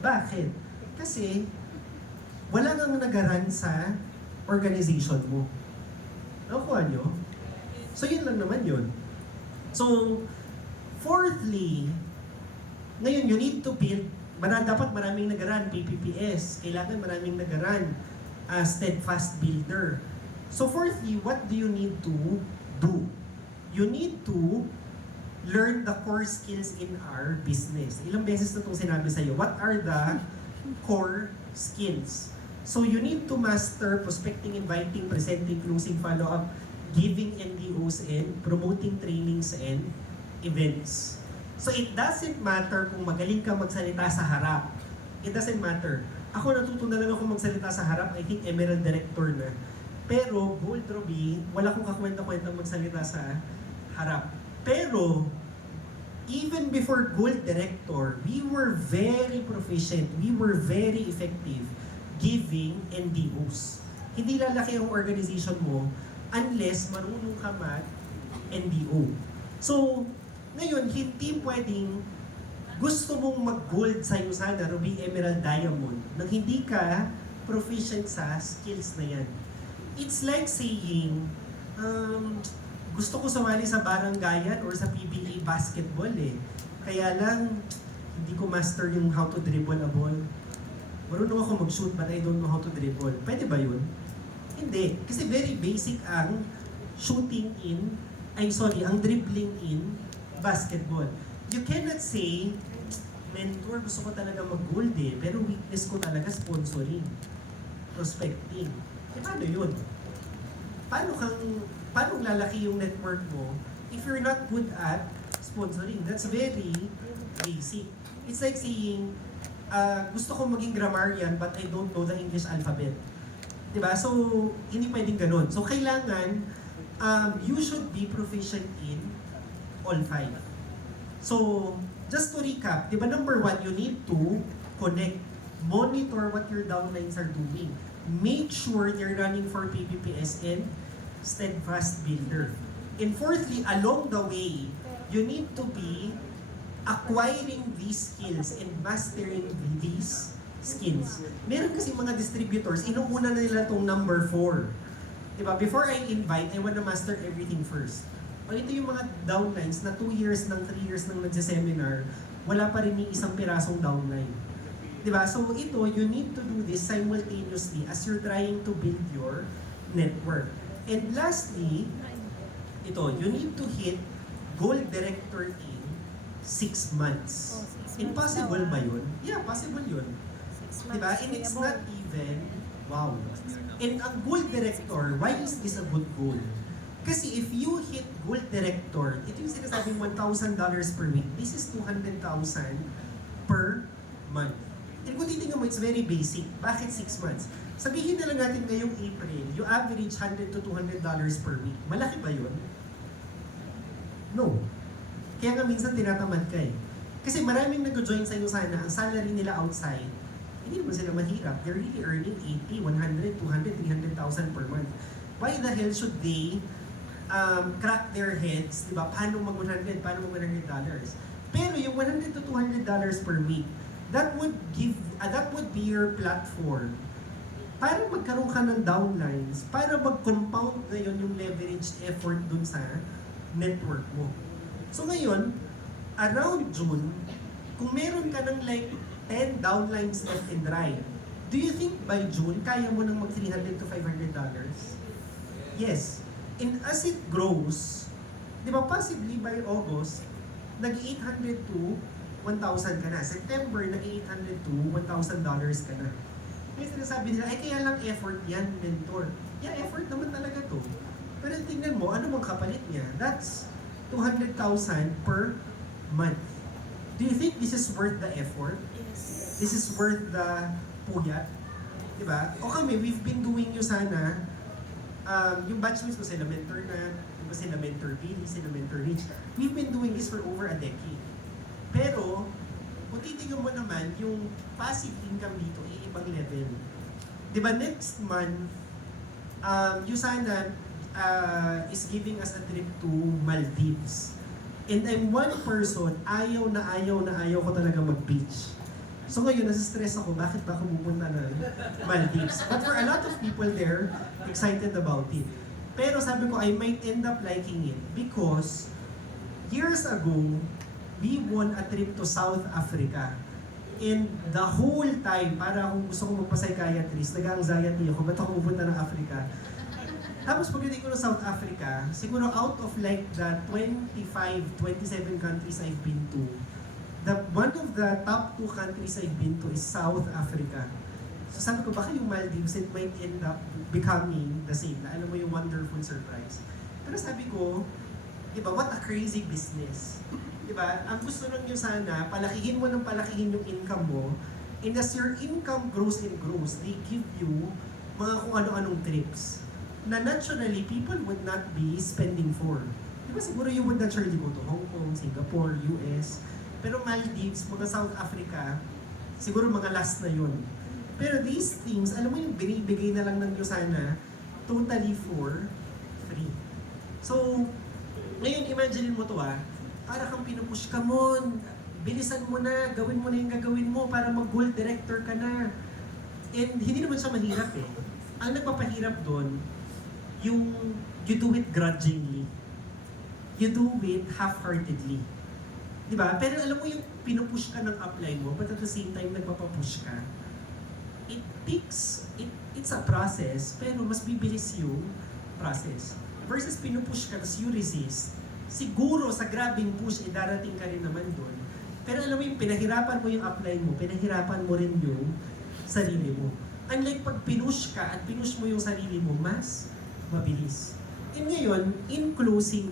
Bakit? Kasi wala nang nagaran sa organization mo. Nakuha nyo? So yun lang naman yun. So, fourthly, ngayon you need to build, dapat maraming nagaran, PPPS, kailangan maraming nagaran, Steadfast Builder. So fourthly, what do you need to do? You need to learn the core skills in our business. Ilang beses na itong sinabi sa'yo. What are the core skills? So you need to master prospecting, inviting, presenting, closing, follow-up, giving NDOs, and promoting trainings and events. So it doesn't matter kung magaling ka magsalita sa harap. It doesn't matter. Ako natuto na lang ako magsalita sa harap. I think Emerald Director na. Pero Gold Ruby, wala akong kakwenta-kwenta magsalita sa harap. Pero even before Gold Director, we were very proficient. We were very effective giving NDOs. Hindi lalaki ang organization mo unless marunong ka mag-NDO. So, ngayon, hindi pwedeng gusto mong mag-gold sa'yo sana, Ruby, Emerald, Diamond, nang hindi ka proficient sa skills na yan. It's like saying, gusto ko sumali sa barangayan or sa PBA basketball eh. Kaya lang, hindi ko master yung how to dribble a ball. Marunong ako mag-shoot but I don't know how to dribble. Pwede ba yun? Hindi. Kasi very basic ang ang dribbling in basketball. You cannot say, mentor, gusto ko talaga mag-gold eh, pero weakness ko talaga sponsoring, prospecting. Eh, paano yun? Paano lalaki yung network mo if you're not good at sponsoring? That's very basic. It's like saying, gusto ko maging grammarian but I don't know the English alphabet. Diba? So, hindi pwedeng ganun. So, kailangan, you should be proficient in all five. So, just to recap, diba number one, you need to connect, monitor what your downlines are doing. Make sure they're running for PPPS and Steadfast Builder. And fourthly, along the way, you need to be acquiring these skills and mastering these skills. Meron kasi mga distributors, inuuna na nila itong number 4. Diba? Before I invite, I wanna master everything first. Pag ito yung mga downlines na 2 years nang 3 years nang nagse-seminar, wala pa rin ni isang pirasong downline. Diba? So ito, you need to do this simultaneously as you're trying to build your network. And lastly, ito, you need to hit Gold Director in 6 months. Impossible ba yun? Yeah, possible yun. Diba? And it's not even, wow. And ang Gold Director, why is this a good goal? Kasi if you hit Gold Director, ito yung sinasabing $1,000 per week. This is $200,000 per month. And kung titingnan mo, it's very basic. Bakit 6 months? Sabihin na lang natin ngayong April, you average $100 to $200 per week. Malaki ba yun? No. Kaya nga minsan tinatamad ka eh. Kasi maraming nag-join sa'yo sana, ang salary nila outside, hindi naman sila mahirap. They're really earning 80, 100, 200, 300,000 per month. Why the hell should they crack their heads, di ba? Paano mag-100, paano mag-$100? Pero yung $100 to $200 per week, that would be your platform para magkaroon ka ng downlines, para mag-compound ngayon yung leveraged effort dun sa network mo. So ngayon, around June, kung meron ka ng like 10 downlines left and right, do you think by June, kaya mo nang mag $300 to $500? Yes. And as it grows, di ba possibly by August, nag-800 to 1,000 ka na. September, nag-800 to $1,000 ka na. Kaya sinasabi nila, ay kaya lang effort yan, mentor. Yeah, effort naman talaga to. Pero tingnan mo, ano mang kapalit niya? That's 200,000 per month. Do you think this is worth the effort? Yes. This is worth the puyat? Diba? O kami, we've been doing yung sana, yung batchmates ko sila mentor na, diba sila mentor Billy, sila mentor Rich. We've been doing this for over a decade. Pero, kung titignan mo naman, yung passive income dito ay ibang level. Diba next month, yung sana is giving us a trip to Maldives. And I'm one person, ayaw ko talaga mag-beach. So ngayon, nasa-stress ako, bakit ba ako pupunta ng Maldives? But for a lot of people there, excited about it. Pero sabi ko, I might end up liking it because years ago, we won a trip to South Africa. And the whole time, para kung gusto ko magpa-psychiatrist, nag-anxiety ako, ba't ako pupunta ng Africa? Tapos pagdating ko ng South Africa, siguro out of like the 25, 27 countries I've been to, one of the top 2 countries I've been to is South Africa. So sabi ko, baka yung Maldives, it might end up becoming the same. Na alam mo yung wonderful surprise. Pero sabi ko, di ba, what a crazy business. Di ba? Ang gusto lang nyo sana, palakihin mo ng palakihin yung income mo. And as your income grows and grows, they give you mga kung ano-anong trips na naturally people would not be spending for. Di ba siguro you would naturally go to Hong Kong, Singapore, US, pero Maldives, mga South Africa, siguro mga last na yun. Pero these things, alam mo yung binibigay na lang ng Diyos sana, totally for free. So, ngayon imagine mo to para kang pinupush ka mo, bilisan mo na, gawin mo na yung gagawin mo para mag-gold director ka na. And hindi naman siya mahirap eh. Ang nagpapahirap doon, yung you do it grudgingly. You do it half-heartedly. Diba? Pero alam mo yung pinupush ka ng upline mo, but at the same time nagpapapush ka. It's a process, pero mas bibilis yung process. Versus pinupush ka, tapos you resist, siguro sa grabing push, darating ka rin naman doon. Pero alam mo yung pinahirapan mo yung upline mo, pinahirapan mo rin yung sarili mo. Unlike pag pinush ka at pinush mo yung sarili mo, mas mabilis. And ngayon, in closing,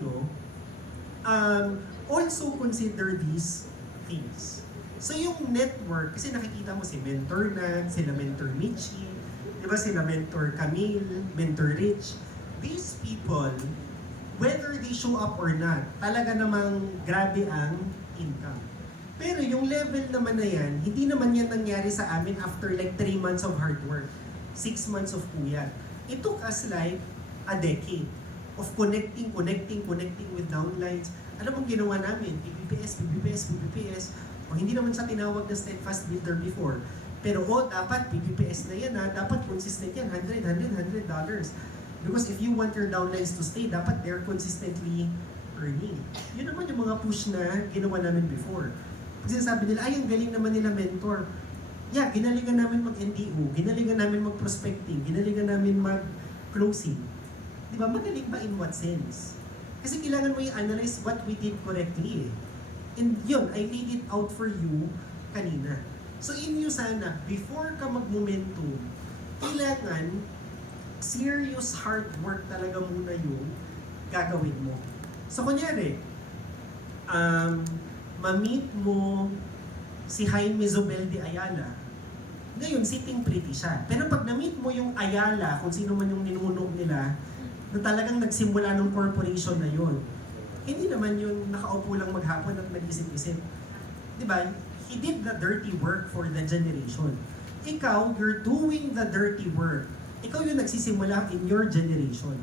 also consider these things. So yung network, kasi nakikita mo si Mentor Nat, sila Mentor Michi, di ba sila Mentor Camille, Mentor Rich. These people, whether they show up or not, talaga namang grabe ang income. Pero yung level naman na yan, hindi naman yan nangyari sa amin after like 3 months of hard work, 6 months of puyat. It took us like a decade of connecting with downlines. Alam mong ginawa namin, PBPS. O hindi naman siya tinawag na steadfast builder before. Pero dapat PBPS na yan dapat consistent yan, $100. Because if you want your downlines to stay, dapat they're consistently earning. Yun naman yung mga push na ginawa namin before. Kasi sabi nila, ang galing naman nila mentor. Yeah, ginalingan namin mag-NDO, ginalingan namin mag-prospecting, ginalingan namin mag-closing. Di ba, magaling ba in what sense? Kasi kailangan mo i-analyze what we did correctly eh. And yun, I laid it out for you kanina. So inyo sana, before ka mag-momentum, kailangan serious hard work talaga muna yung gagawin mo. So kunyari, ma-meet mo si Jaime Zobel de Ayala. Ngayon, sitting pretty siya. Pero pag na-meet mo yung Ayala, kung sino man yung ninuno nila, na talagang nagsimula ng corporation na yun, hindi naman yun nakaupo lang maghapon at nag-isip-isip. Diba? He did the dirty work for the generation. Ikaw, you're doing the dirty work. Ikaw yung nagsisimula in your generation.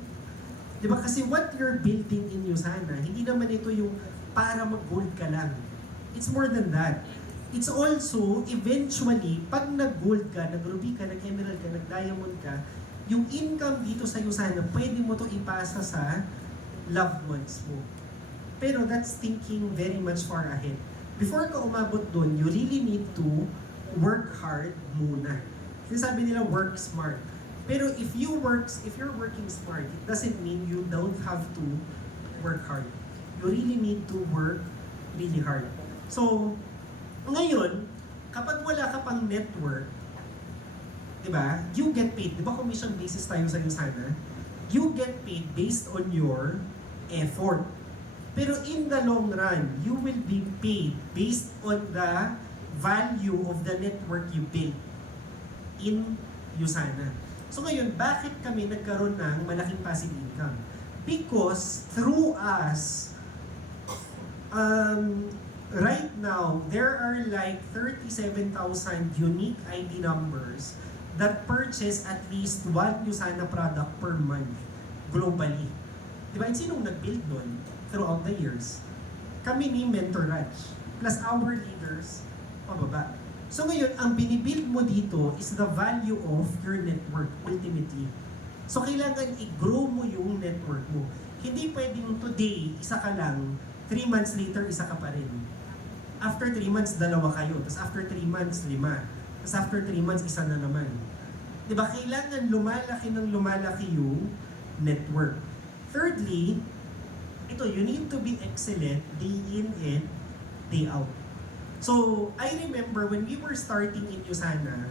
Diba? Kasi what you're building in Usana, hindi naman ito yung para mag-gold ka lang. It's more than that. It's also, eventually, pag nag-gold ka, nag-ruby ka, nag-emerald ka, nag-diamond ka, yung income dito sa Usana, pwede mo to ipasa sa loved ones mo. Pero that's thinking very much far ahead. Before ka umabot doon, you really need to work hard muna. Kasi sabi nila, work smart. Pero if you're working smart, it doesn't mean you don't have to work hard. You really need to work really hard. So, ngayon, kapag wala ka pang network, diba, you get paid. Diba commission basis tayo sa Usana? you get paid based on your effort. Pero in the long run, you will be paid based on the value of the network you build in Usana. So ngayon, bakit kami nagkaroon ng malaking passive income? Because through us, right now, there are like 37,000 unique ID numbers that purchase at least one Usana product per month globally. Diba? And sinong nag-build nun throughout the years? Kami ni Mentor Raj, plus our leaders, pababa. So ngayon, ang binibuild mo dito is the value of your network ultimately. So kailangan i-grow mo yung network mo. Hindi pwedeng today, isa ka lang, 3 months later, isa ka pa rin. After 3 months, dalawa kayo. Tapos after 3 months, 5. Tapos after 3 months, isa na naman. Diba? Kailangan lumalaki ng lumalaki yung network. Thirdly, ito, you need to be excellent day in and day out. So, I remember when we were starting in Usana,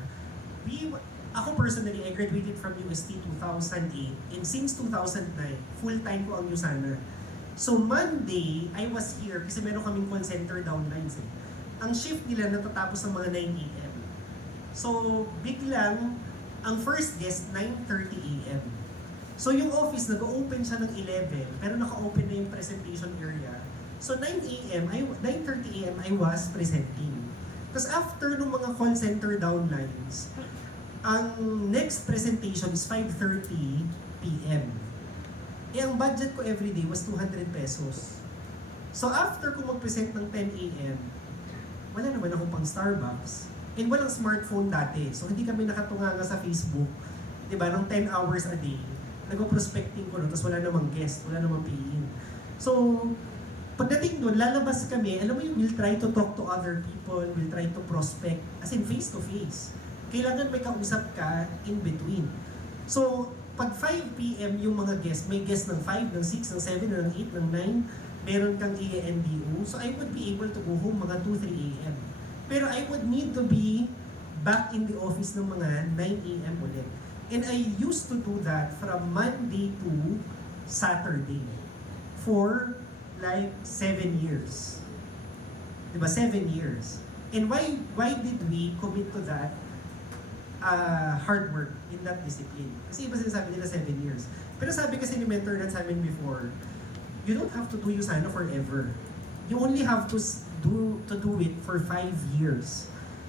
ako personally, I graduated from UST 2008, and since 2009, full-time ko ang Usana. So, Monday, I was here kasi meron kaming call center downlines eh. Ang shift nila natatapos ng mga 9 a.m. So, biglang, ang first guest, 9:30 a.m. So, yung office, nag-open siya ng 11, pero naka-open na yung presentation area. So 9:30 a.m. I was presenting. Tapos after nung mga call center downlines, ang next presentation is 5:30 p.m. Eh ang budget ko everyday was 200 pesos. So after ko mag-present ng 10 a.m., wala naman ako pang Starbucks. And walang smartphone dati. So hindi kami nakatunganga sa Facebook. Diba? Ng 10 hours a day. Nag-prospecting ko nun, tapos wala namang guest, wala namang paying. So, pagdating doon, lalabas kami, alam mo yung we'll try to talk to other people, we'll try to prospect, as in face-to-face. Kailangan may kausap ka in between. So, pag 5 p.m. yung mga guest, may guest ng 5, ng 6, ng 7, ng 8, ng 9, meron kang ENDO, so I would be able to go home mga 2, 3 a.m. Pero I would need to be back in the office ng mga 9 a.m. ulit. And I used to do that from Monday to Saturday for like 7 years. Diba? 7 years. And why did we commit to that hard work in that discipline? Kasi iba sinasabi nila 7 years. Pero sabi kasi ni mentor na sa amin before, you don't have to do Usana forever. You only have to do it for 5 years.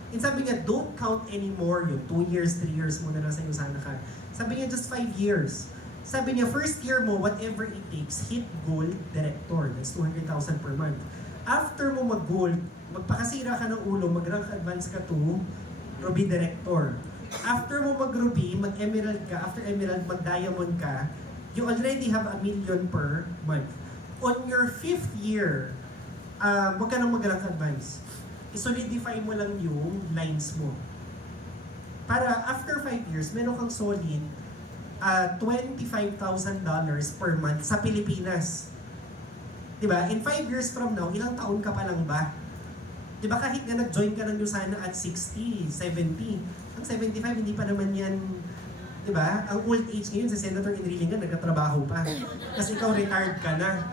And sabi niya, don't count anymore yung 2 years, 3 years mo na nasa Usana ka. Sabi niya, just 5 years. Sabi niya, first year mo, whatever it takes, hit gold director. That's 200,000 per month. After mo mag-gold, magpakasira ka ng ulo, mag-rank advance ka to Ruby director. After mo mag-Ruby, mag-emerald ka. After emerald, mag-diamond ka. You already have 1 million per month. On your 5th year, wag ka nang mag-rank advance. I-solidify mo lang yung lines mo. Para after 5 years, meron kang solid $25,000 per month sa Pilipinas. Diba? In 5 years from now, ilang taon ka pa lang ba? Diba kahit na nag-join ka ng Usana at 60, 70, ang 75 hindi pa naman yan, diba? Ang old age ngayon sa Senator Enrilingan, nagkatrabaho pa. Kasi ikaw retired ka na.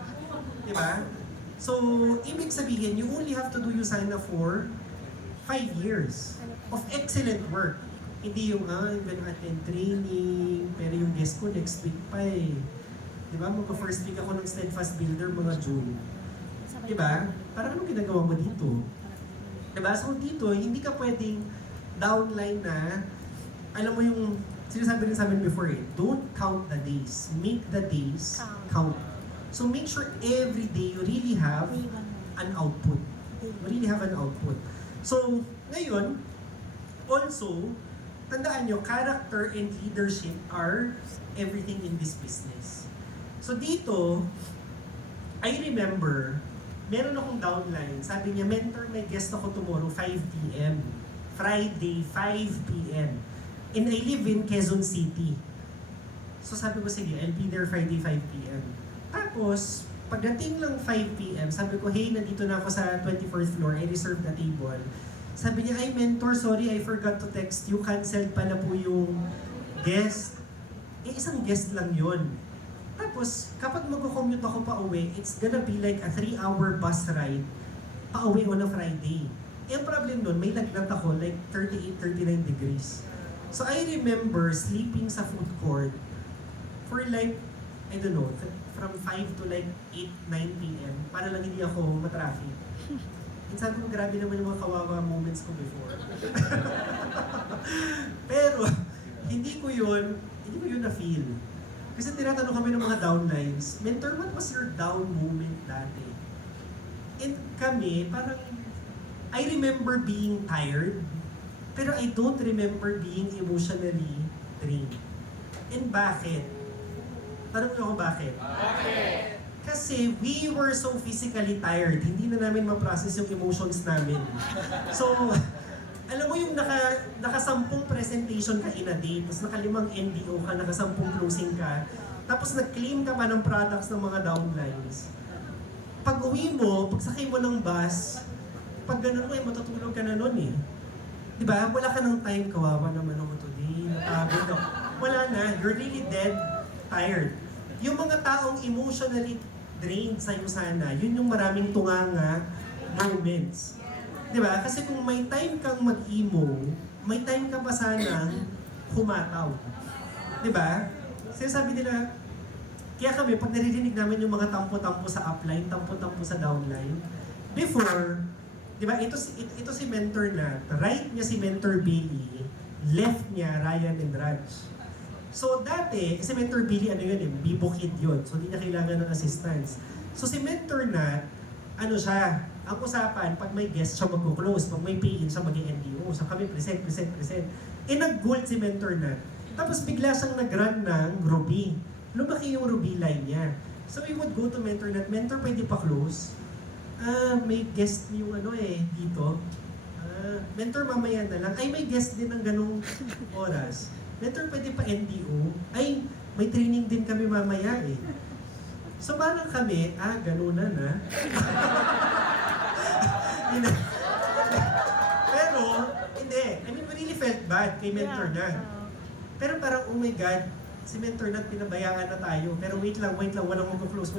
Diba? So, ibig sabihin, you only have to do Usana for 5 years of excellent work. Hindi yung, attend training, pero yung guest ko next week pa eh. Diba? Mag-first week ako ng Steadfast Builder mga June. Diba? Parang anong ginagawa mo dito? Diba? So dito, hindi ka pwedeng downline na, alam mo yung, sinasabi rin sa amin before eh, don't count the days. Make the days count. So make sure every day you really have an output. You really have an output. So, ngayon, also, tandaan nyo, character and leadership are everything in this business. So dito, I remember, meron akong downline. Sabi niya, mentor, may guest ako tomorrow, 5 p.m. Friday, 5 p.m. And I live in Quezon City. So sabi ko, sige, I'll be there Friday, 5 p.m. Tapos, pagdating lang 5 p.m., sabi ko, hey, nandito na ako sa 24th floor, I reserved the table. Sabi niya, ay mentor, sorry, I forgot to text you, canceled pala po yung guest. Eh, isang guest lang yun. Tapos, kapag mag-commute ako pa uwi, it's gonna be like a 3-hour bus ride pa uwi on a Friday. Eh, ang problem nun, may lagnat ako, like 38, 39 degrees. So, I remember sleeping sa food court for like, I don't know, from 5 to like 8, 9 p.m. para lang hindi ako matraffic. And sabi ko, grabe naman yung mga kawawa moments ko before. Pero, hindi ko yun na-feel. Kasi tinatanong kami ng mga downlines, mentor, what was your down moment dati? And kami, parang, I remember being tired, pero I don't remember being emotionally drained. And bakit? Tanong niyo ako bakit? Kasi we were so physically tired, hindi na namin ma-process yung emotions namin. So, alam mo yung naka-10 presentation ka in a day, tapos naka-5 NDO ka, naka-10 closing ka, tapos nag-claim ka pa ng products ng mga downlines. Pag uwi mo, pag sakay mo ng bus, pag ganun mo, matutulog ka na nun eh. Diba? Wala ka ng time, kawawa naman ako today, napagod ako. Wala na, you're really dead tired. Yung mga taong emotionally drained sa'yo sana, yun yung maraming tunganga moments. Diba? Kasi kung may time kang mag-emo, may time ka pa sanang humataw. Diba? Sinasabi nila, kaya kami, pag naririnig namin yung mga tampo-tampo sa upline, tampo-tampo sa downline, before, di ba, ito si Mentor Nat, right niya si Mentor Billy, left niya Ryan and Raj. So dati, si Mentor Billy, ano yun eh, bibo kid yun, so hindi niya kailangan ng assistance. So si Mentor Nat, ano siya, ang usapan, pag may guest siya magko-close, pag may pay-in siya mag-NDO, so kami present. Eh nag-gold si Mentor Nat. Tapos bigla siyang nag-run ng Ruby. Lumaki yung Ruby line niya. So we would go to Mentor Nat, Mentor, pwede pa close? May guest yung ano eh, dito. Mentor, mamaya na lang. Ay, may guest din ng ganong oras. Mentor, pwede pa NDO? Ay, may training din kami mamaya eh. So parang kami, ganunan na. Pero, hindi. I mean, we really felt bad kay Mentor Nat. Pero parang, oh my God, si Mentor Nat, pinabayaan na tayo. Pero wait lang, walang mag-close.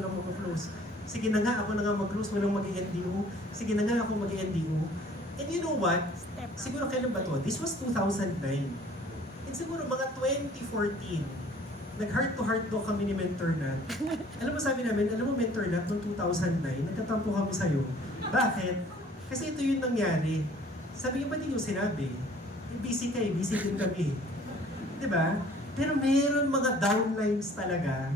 Sige na nga, ako na nga mag-close, walang mag-NDO. Sige na nga, ako mag-NDO. And you know what? Siguro kailan ba to? This was 2009. And siguro mga 2014, nag-heart to heart daw kami ni Mentor Nat. Alam mo sabi namin, alam mo Mentor Nat, noong 2009, nagtatampo kami sa'yo. Bakit? Kasi ito yung nangyari. Sabi niyo ba din yung sinabi? Busy kayo, busy din kami. Diba? Pero mayroon mga downlines talaga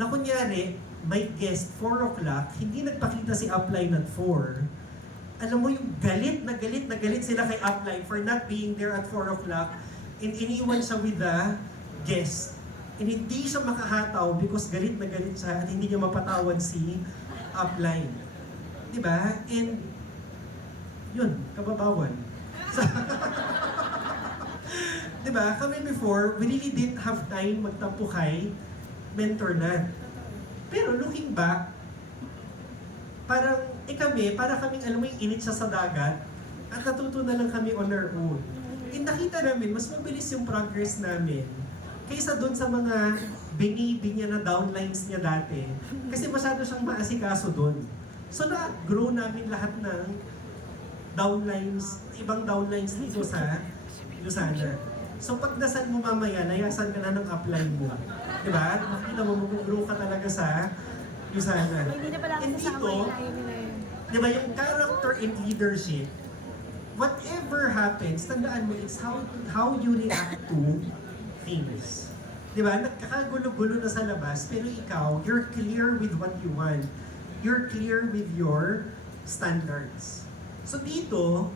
na kunyari, may guest 4 o'clock, hindi nagpakita si upline at 4. Alam mo yung galit na galit sila kay upline for not being there at 4 o'clock and iniwan siya with the guest. And hindi siya makahataw because galit na galit siya at hindi niya mapatawad si upline. Diba? And yun, kababawan. Diba? Kami before, we really didn't have time magtampo kay Mentor Nat. Pero looking back, parang, kami, para kaming, alam mo yung init siya sa dagat, at natuto na lang kami on our own. And nakita namin, mas mabilis yung progress namin kaysa doon sa mga bingi niya na downlines niya dati. Kasi masyado siyang maasikaso doon. So na-grow namin lahat ng downlines, ibang downlines dito sa Lusana. So pag nasal mo mamaya, layasan ka na ng upline mo. Diba? Makikita mo, mag-grow ka talaga sa Lusana. Hindi na pala And kasama dito, yung layo nila yun. diba, yung character and leadership, whatever happens, tandaan mo, it's how you react to things. Diba? Nagkakagulo-gulo na sa labas, pero ikaw, you're clear with what you want. You're clear with your standards. So dito,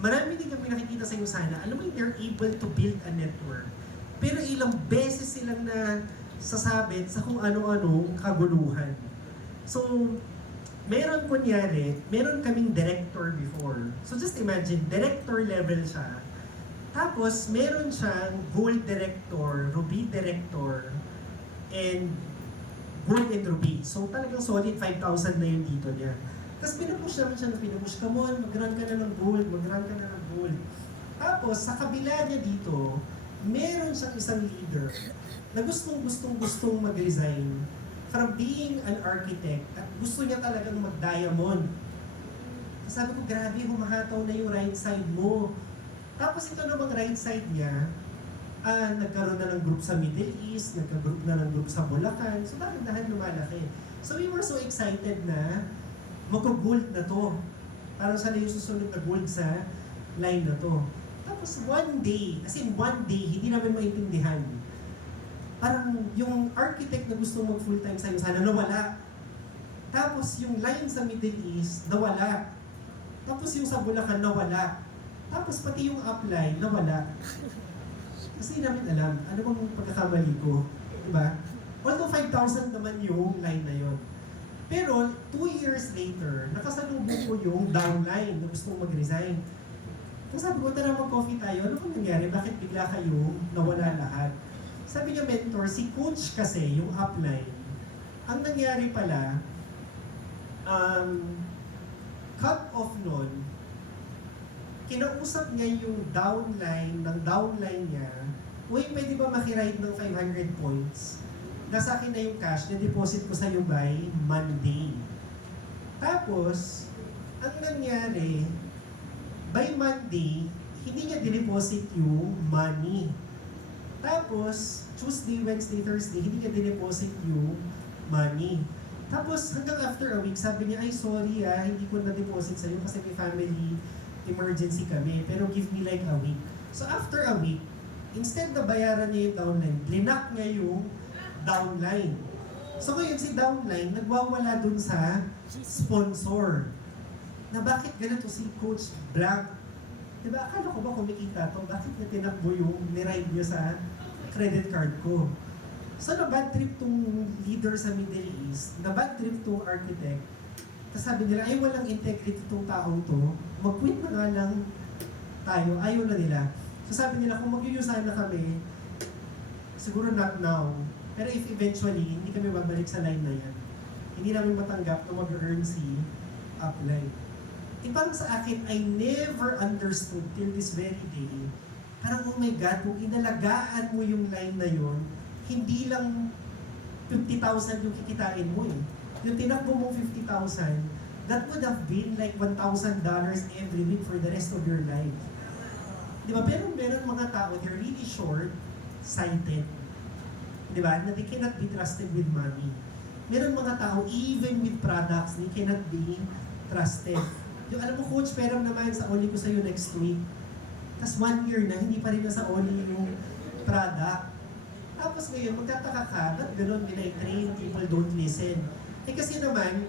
marami din kami nakikita sa Lusana, alam mo, they're able to build a network. Pero ilang beses silang na sasabit sa kung ano-ano kaguluhan. So, meron kaming director before. So just imagine, director level siya. Tapos, meron siyang gold director, ruby director, and gold and ruby. So talagang solid 5,000 na yun dito niya. Tapos pinupush namin siya na pinupush, come on, mag-run ka na ng gold. Tapos, sa kabila niya dito, meron siyang isang leader na gustong mag-resign from being an architect, at gusto niya talagang mag-diamond. Sabi ko, grabe, humahataw na yung right side mo. Tapos ito namang right side niya, nagkaroon na ng group sa Middle East, nagka-group na ng group sa Bulacan. So dahan-dahan lumalaki. So we were so excited na mag-gold na to. Parang sana yung susunod na gold sa line na to. Tapos one day, as in one day, hindi namin maintindihan. Parang yung architect na gusto mag full-time sa'yo, sana nawala. Tapos yung line sa Middle East, nawala. Tapos yung sa Bulacan, nawala. Tapos pati yung upline, nawala. Kasi hindi namin alam, ano bang pagkakamali ko? Diba? Although 5,000 naman yung line na yon. Pero 2 years later, nakasalubong ko yung downline na gusto mag-resign. Kung sabi ko, tara mag-coffee tayo, ano bang nangyari? Bakit bigla kayo nawala lahat? Sabi niya, mentor, si coach kasi, yung upline, ang nangyari pala, cut off nun, kinausap niya yung downline niya, uy, pwede ba makiride ng 500 points? Nasa akin na yung cash, na-deposit ko sa'yo by Monday. Tapos, ang nangyari, by Monday, hindi niya dineposit yung money. Tapos, Tuesday, Wednesday, Thursday, hindi niya dineposit yung money. Tapos, hanggang after a week, sabi niya, ay sorry hindi ko na-deposit sa'yo kasi may family emergency kami, pero give me like a week. So after a week, instead na bayaran niya yung downline, blinak niya yung downline. So ngayon si downline, nagwawala dun sa sponsor. Na bakit ganito si Coach Blank? Diba, akala ko ba kumikita to? Bakit niya tinakbo yung niride niya sa credit card ko? So na-bad trip tong leader sa Middle East, na-bad trip tong architect, tapos sabi nila, ay walang integrity itong taong to, mag-quit na nga lang tayo, ayaw na nila. So sabi nila, kung mag-uyusan na kami, siguro not now, pero if eventually, hindi kami babalik sa line na yan, hindi namin matanggap na mag-earn si upline. Parang sa akin, I never understood till this very day, parang oh my God, kung inalagaan mo yung line na yon, hindi lang 50,000 yung kikitain mo eh. Yung tinakbo mo 50,000, that would have been like $1,000 every week for the rest of your life. Di ba? Pero meron mga tao, they're really short-sighted. Di ba? Na they cannot be trusted with money. Meron mga tao, even with products, they cannot be trusted. Yung alam mo, coach, pero naman sa only ko sa'yo next week. Tapos 1 year na, hindi pa rin nasa only yung product. Tapos ngayon, magtataka ka, ba't gano'n, train, people don't listen. Eh kasi naman,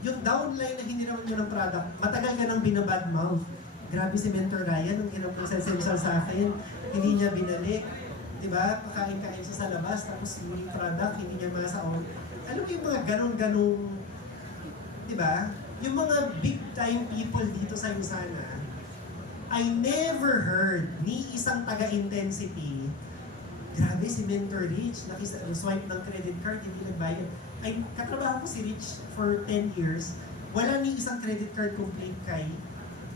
yung downline na hiniraman mo ng product, matagal ka nang binabadmouth. Grabe si Mentor Ryan, nung hinapag-sensal sa akin, hindi niya binalik. Diba? Pakain-kain siya sa labas, tapos yung product, hindi niya masaon. Alam mo yung mga ganong-ganong, diba? Yung mga big-time people dito sa Lusana, I never heard ni isang taga-intensity, grabe si Mentor Rich, swipe ng credit card, hindi nagbayad. Ay, katrabaho ko si Rich for 10 years, wala ni isang credit card complaint kay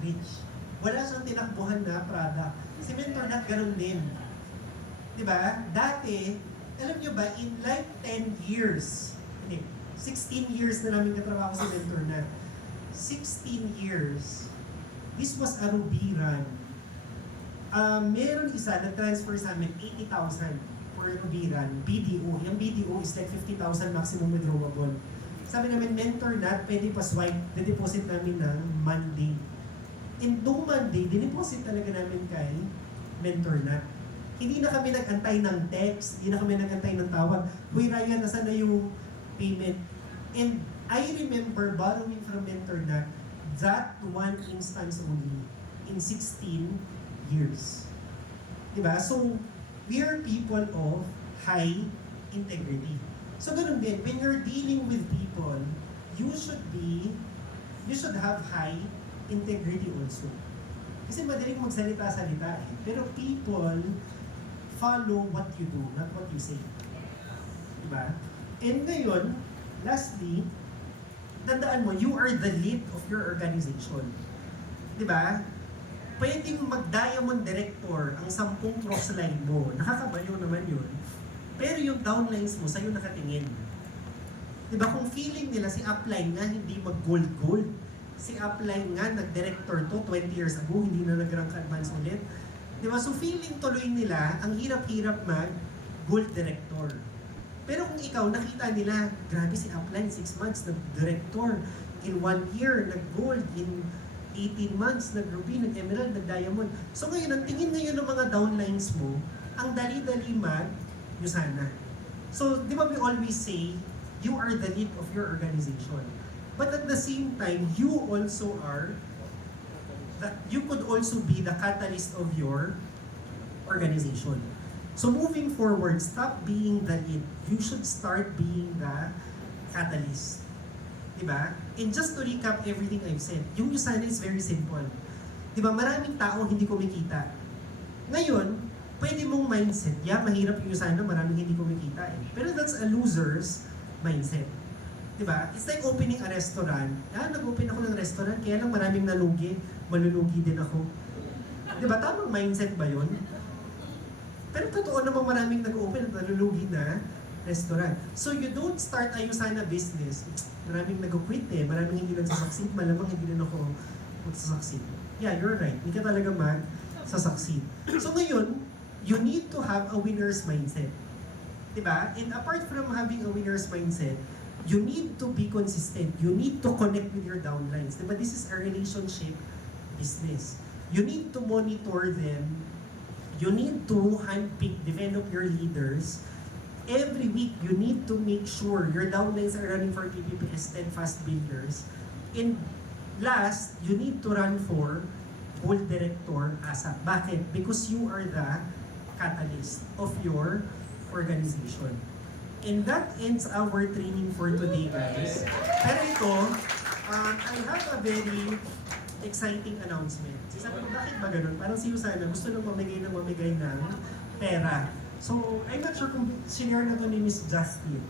Rich. Wala siyang tinakbuhan na product. Si Mentor Nat ganun din. Diba? Dati, alam nyo ba, in like 10 years, 16 years na namin katrabaho si Mentor Nat. 16 years, this was a Ruby run. Meron isa na transfer sa amin 80,000 for Ruby run, BDO. Yung BDO is like 50,000 maximum withdrawable. Sabi namin, Mentor Nat, pwede pa swipe, deposit namin ng Monday. And noong Monday, dineposit talaga namin kay Mentor Nat. Hindi na kami nag-antay ng text, hindi na kami nag-antay ng tawag. Uy, Ryan, nasaan na yung payment? And I remember borrowing from Mentor Nat that one instance only in 16 years. Diba? So, we are people of high integrity. So, ganun din, when you're dealing with people, you should have high integrity also. Kasi madaling magsalita-salita eh. Pero people follow what you do, not what you say. Diba? And ngayon, lastly, tandaan mo, you are the lead of your organization. Diba? Pwedeng mag-diamond director ang 10 crossline mo. Nakakabaliw naman yun. Pero yung downlines mo, sa'yo nakatingin. Diba kung feeling nila si upline nga hindi mag-gold-gold, si upline nga nag-director to 20 years ago, hindi na nag-rank advance ulit. Diba? So feeling tuloy nila, ang hirap-hirap mag-gold director. Pero kung ikaw, nakita nila, grabe si upline, 6 months, nag-director. In 1 year, nag-gold. In 18 months, nag-ruby, nag-emerald, nag-diamond. So ngayon, ang tingin ngayon ng mga downlines mo, ang dali-dali mag-Yusana. So, di ba we always say, you are the lead of your organization. But at the same time, you also are, you could also be the catalyst of your organization. So moving forward, stop being the lead. You should start being the catalyst. Diba? And just to recap everything I've said, yung Yusana is very simple. Diba? Maraming tao hindi kumikita. Ngayon, pwede mong mindset, mahirap yung Yusana, maraming hindi kumikita eh. Pero that's a loser's mindset. Diba? It's like opening a restaurant. Nag-open ako ng restaurant, kaya lang maraming nalugi, malulugi din ako. Diba? Tamang mindset ba yun? Pero totoo namang maraming nag-open at nalulugi na restaurant. So you don't start a Yusana business. Maraming nag-quit eh. Maraming hindi nagsasucceed. Malamang hindi rin ako magsasucceed. Yeah, you're right. Hindi ka talaga mag-succeed. So ngayon, you need to have a winner's mindset. Diba? And apart from having a winner's mindset, you need to be consistent. You need to connect with your downlines. Diba? This is a relationship business. You need to monitor them. You need to handpick, develop your leaders. Every week, you need to make sure your downlines are running for PPPS steadfast builders. And last, you need to run for Gold Director ASAP. Bakit? Because you are the catalyst of your organization. And that ends our training for today, guys. Pero ito, I have a very exciting announcement. Sabi ko, bakit ba ganun? Parang si Yusana gusto nang mamigay ng pera. So, I'm not sure kung sinare na to ni Miss Justin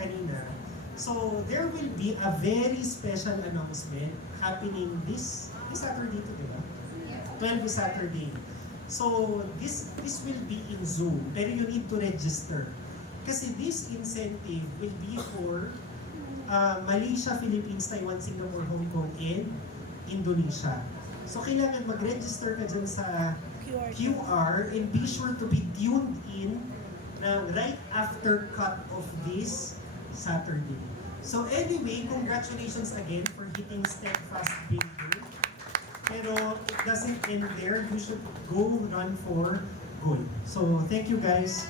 kanina. So, there will be a very special announcement happening this Saturday to, di ba? 12 Saturday. So, this will be in Zoom, pero you need to register. Kasi this incentive will be for Malaysia, Philippines, Taiwan, Singapore, Hong Kong, and Indonesia. So, kailangan mag-register ka dyan sa QR and be sure to be tuned in right after cut of this Saturday. So anyway, congratulations again for hitting Steadfast Builder. Pero it doesn't end there. You should go run for gold. So thank you guys.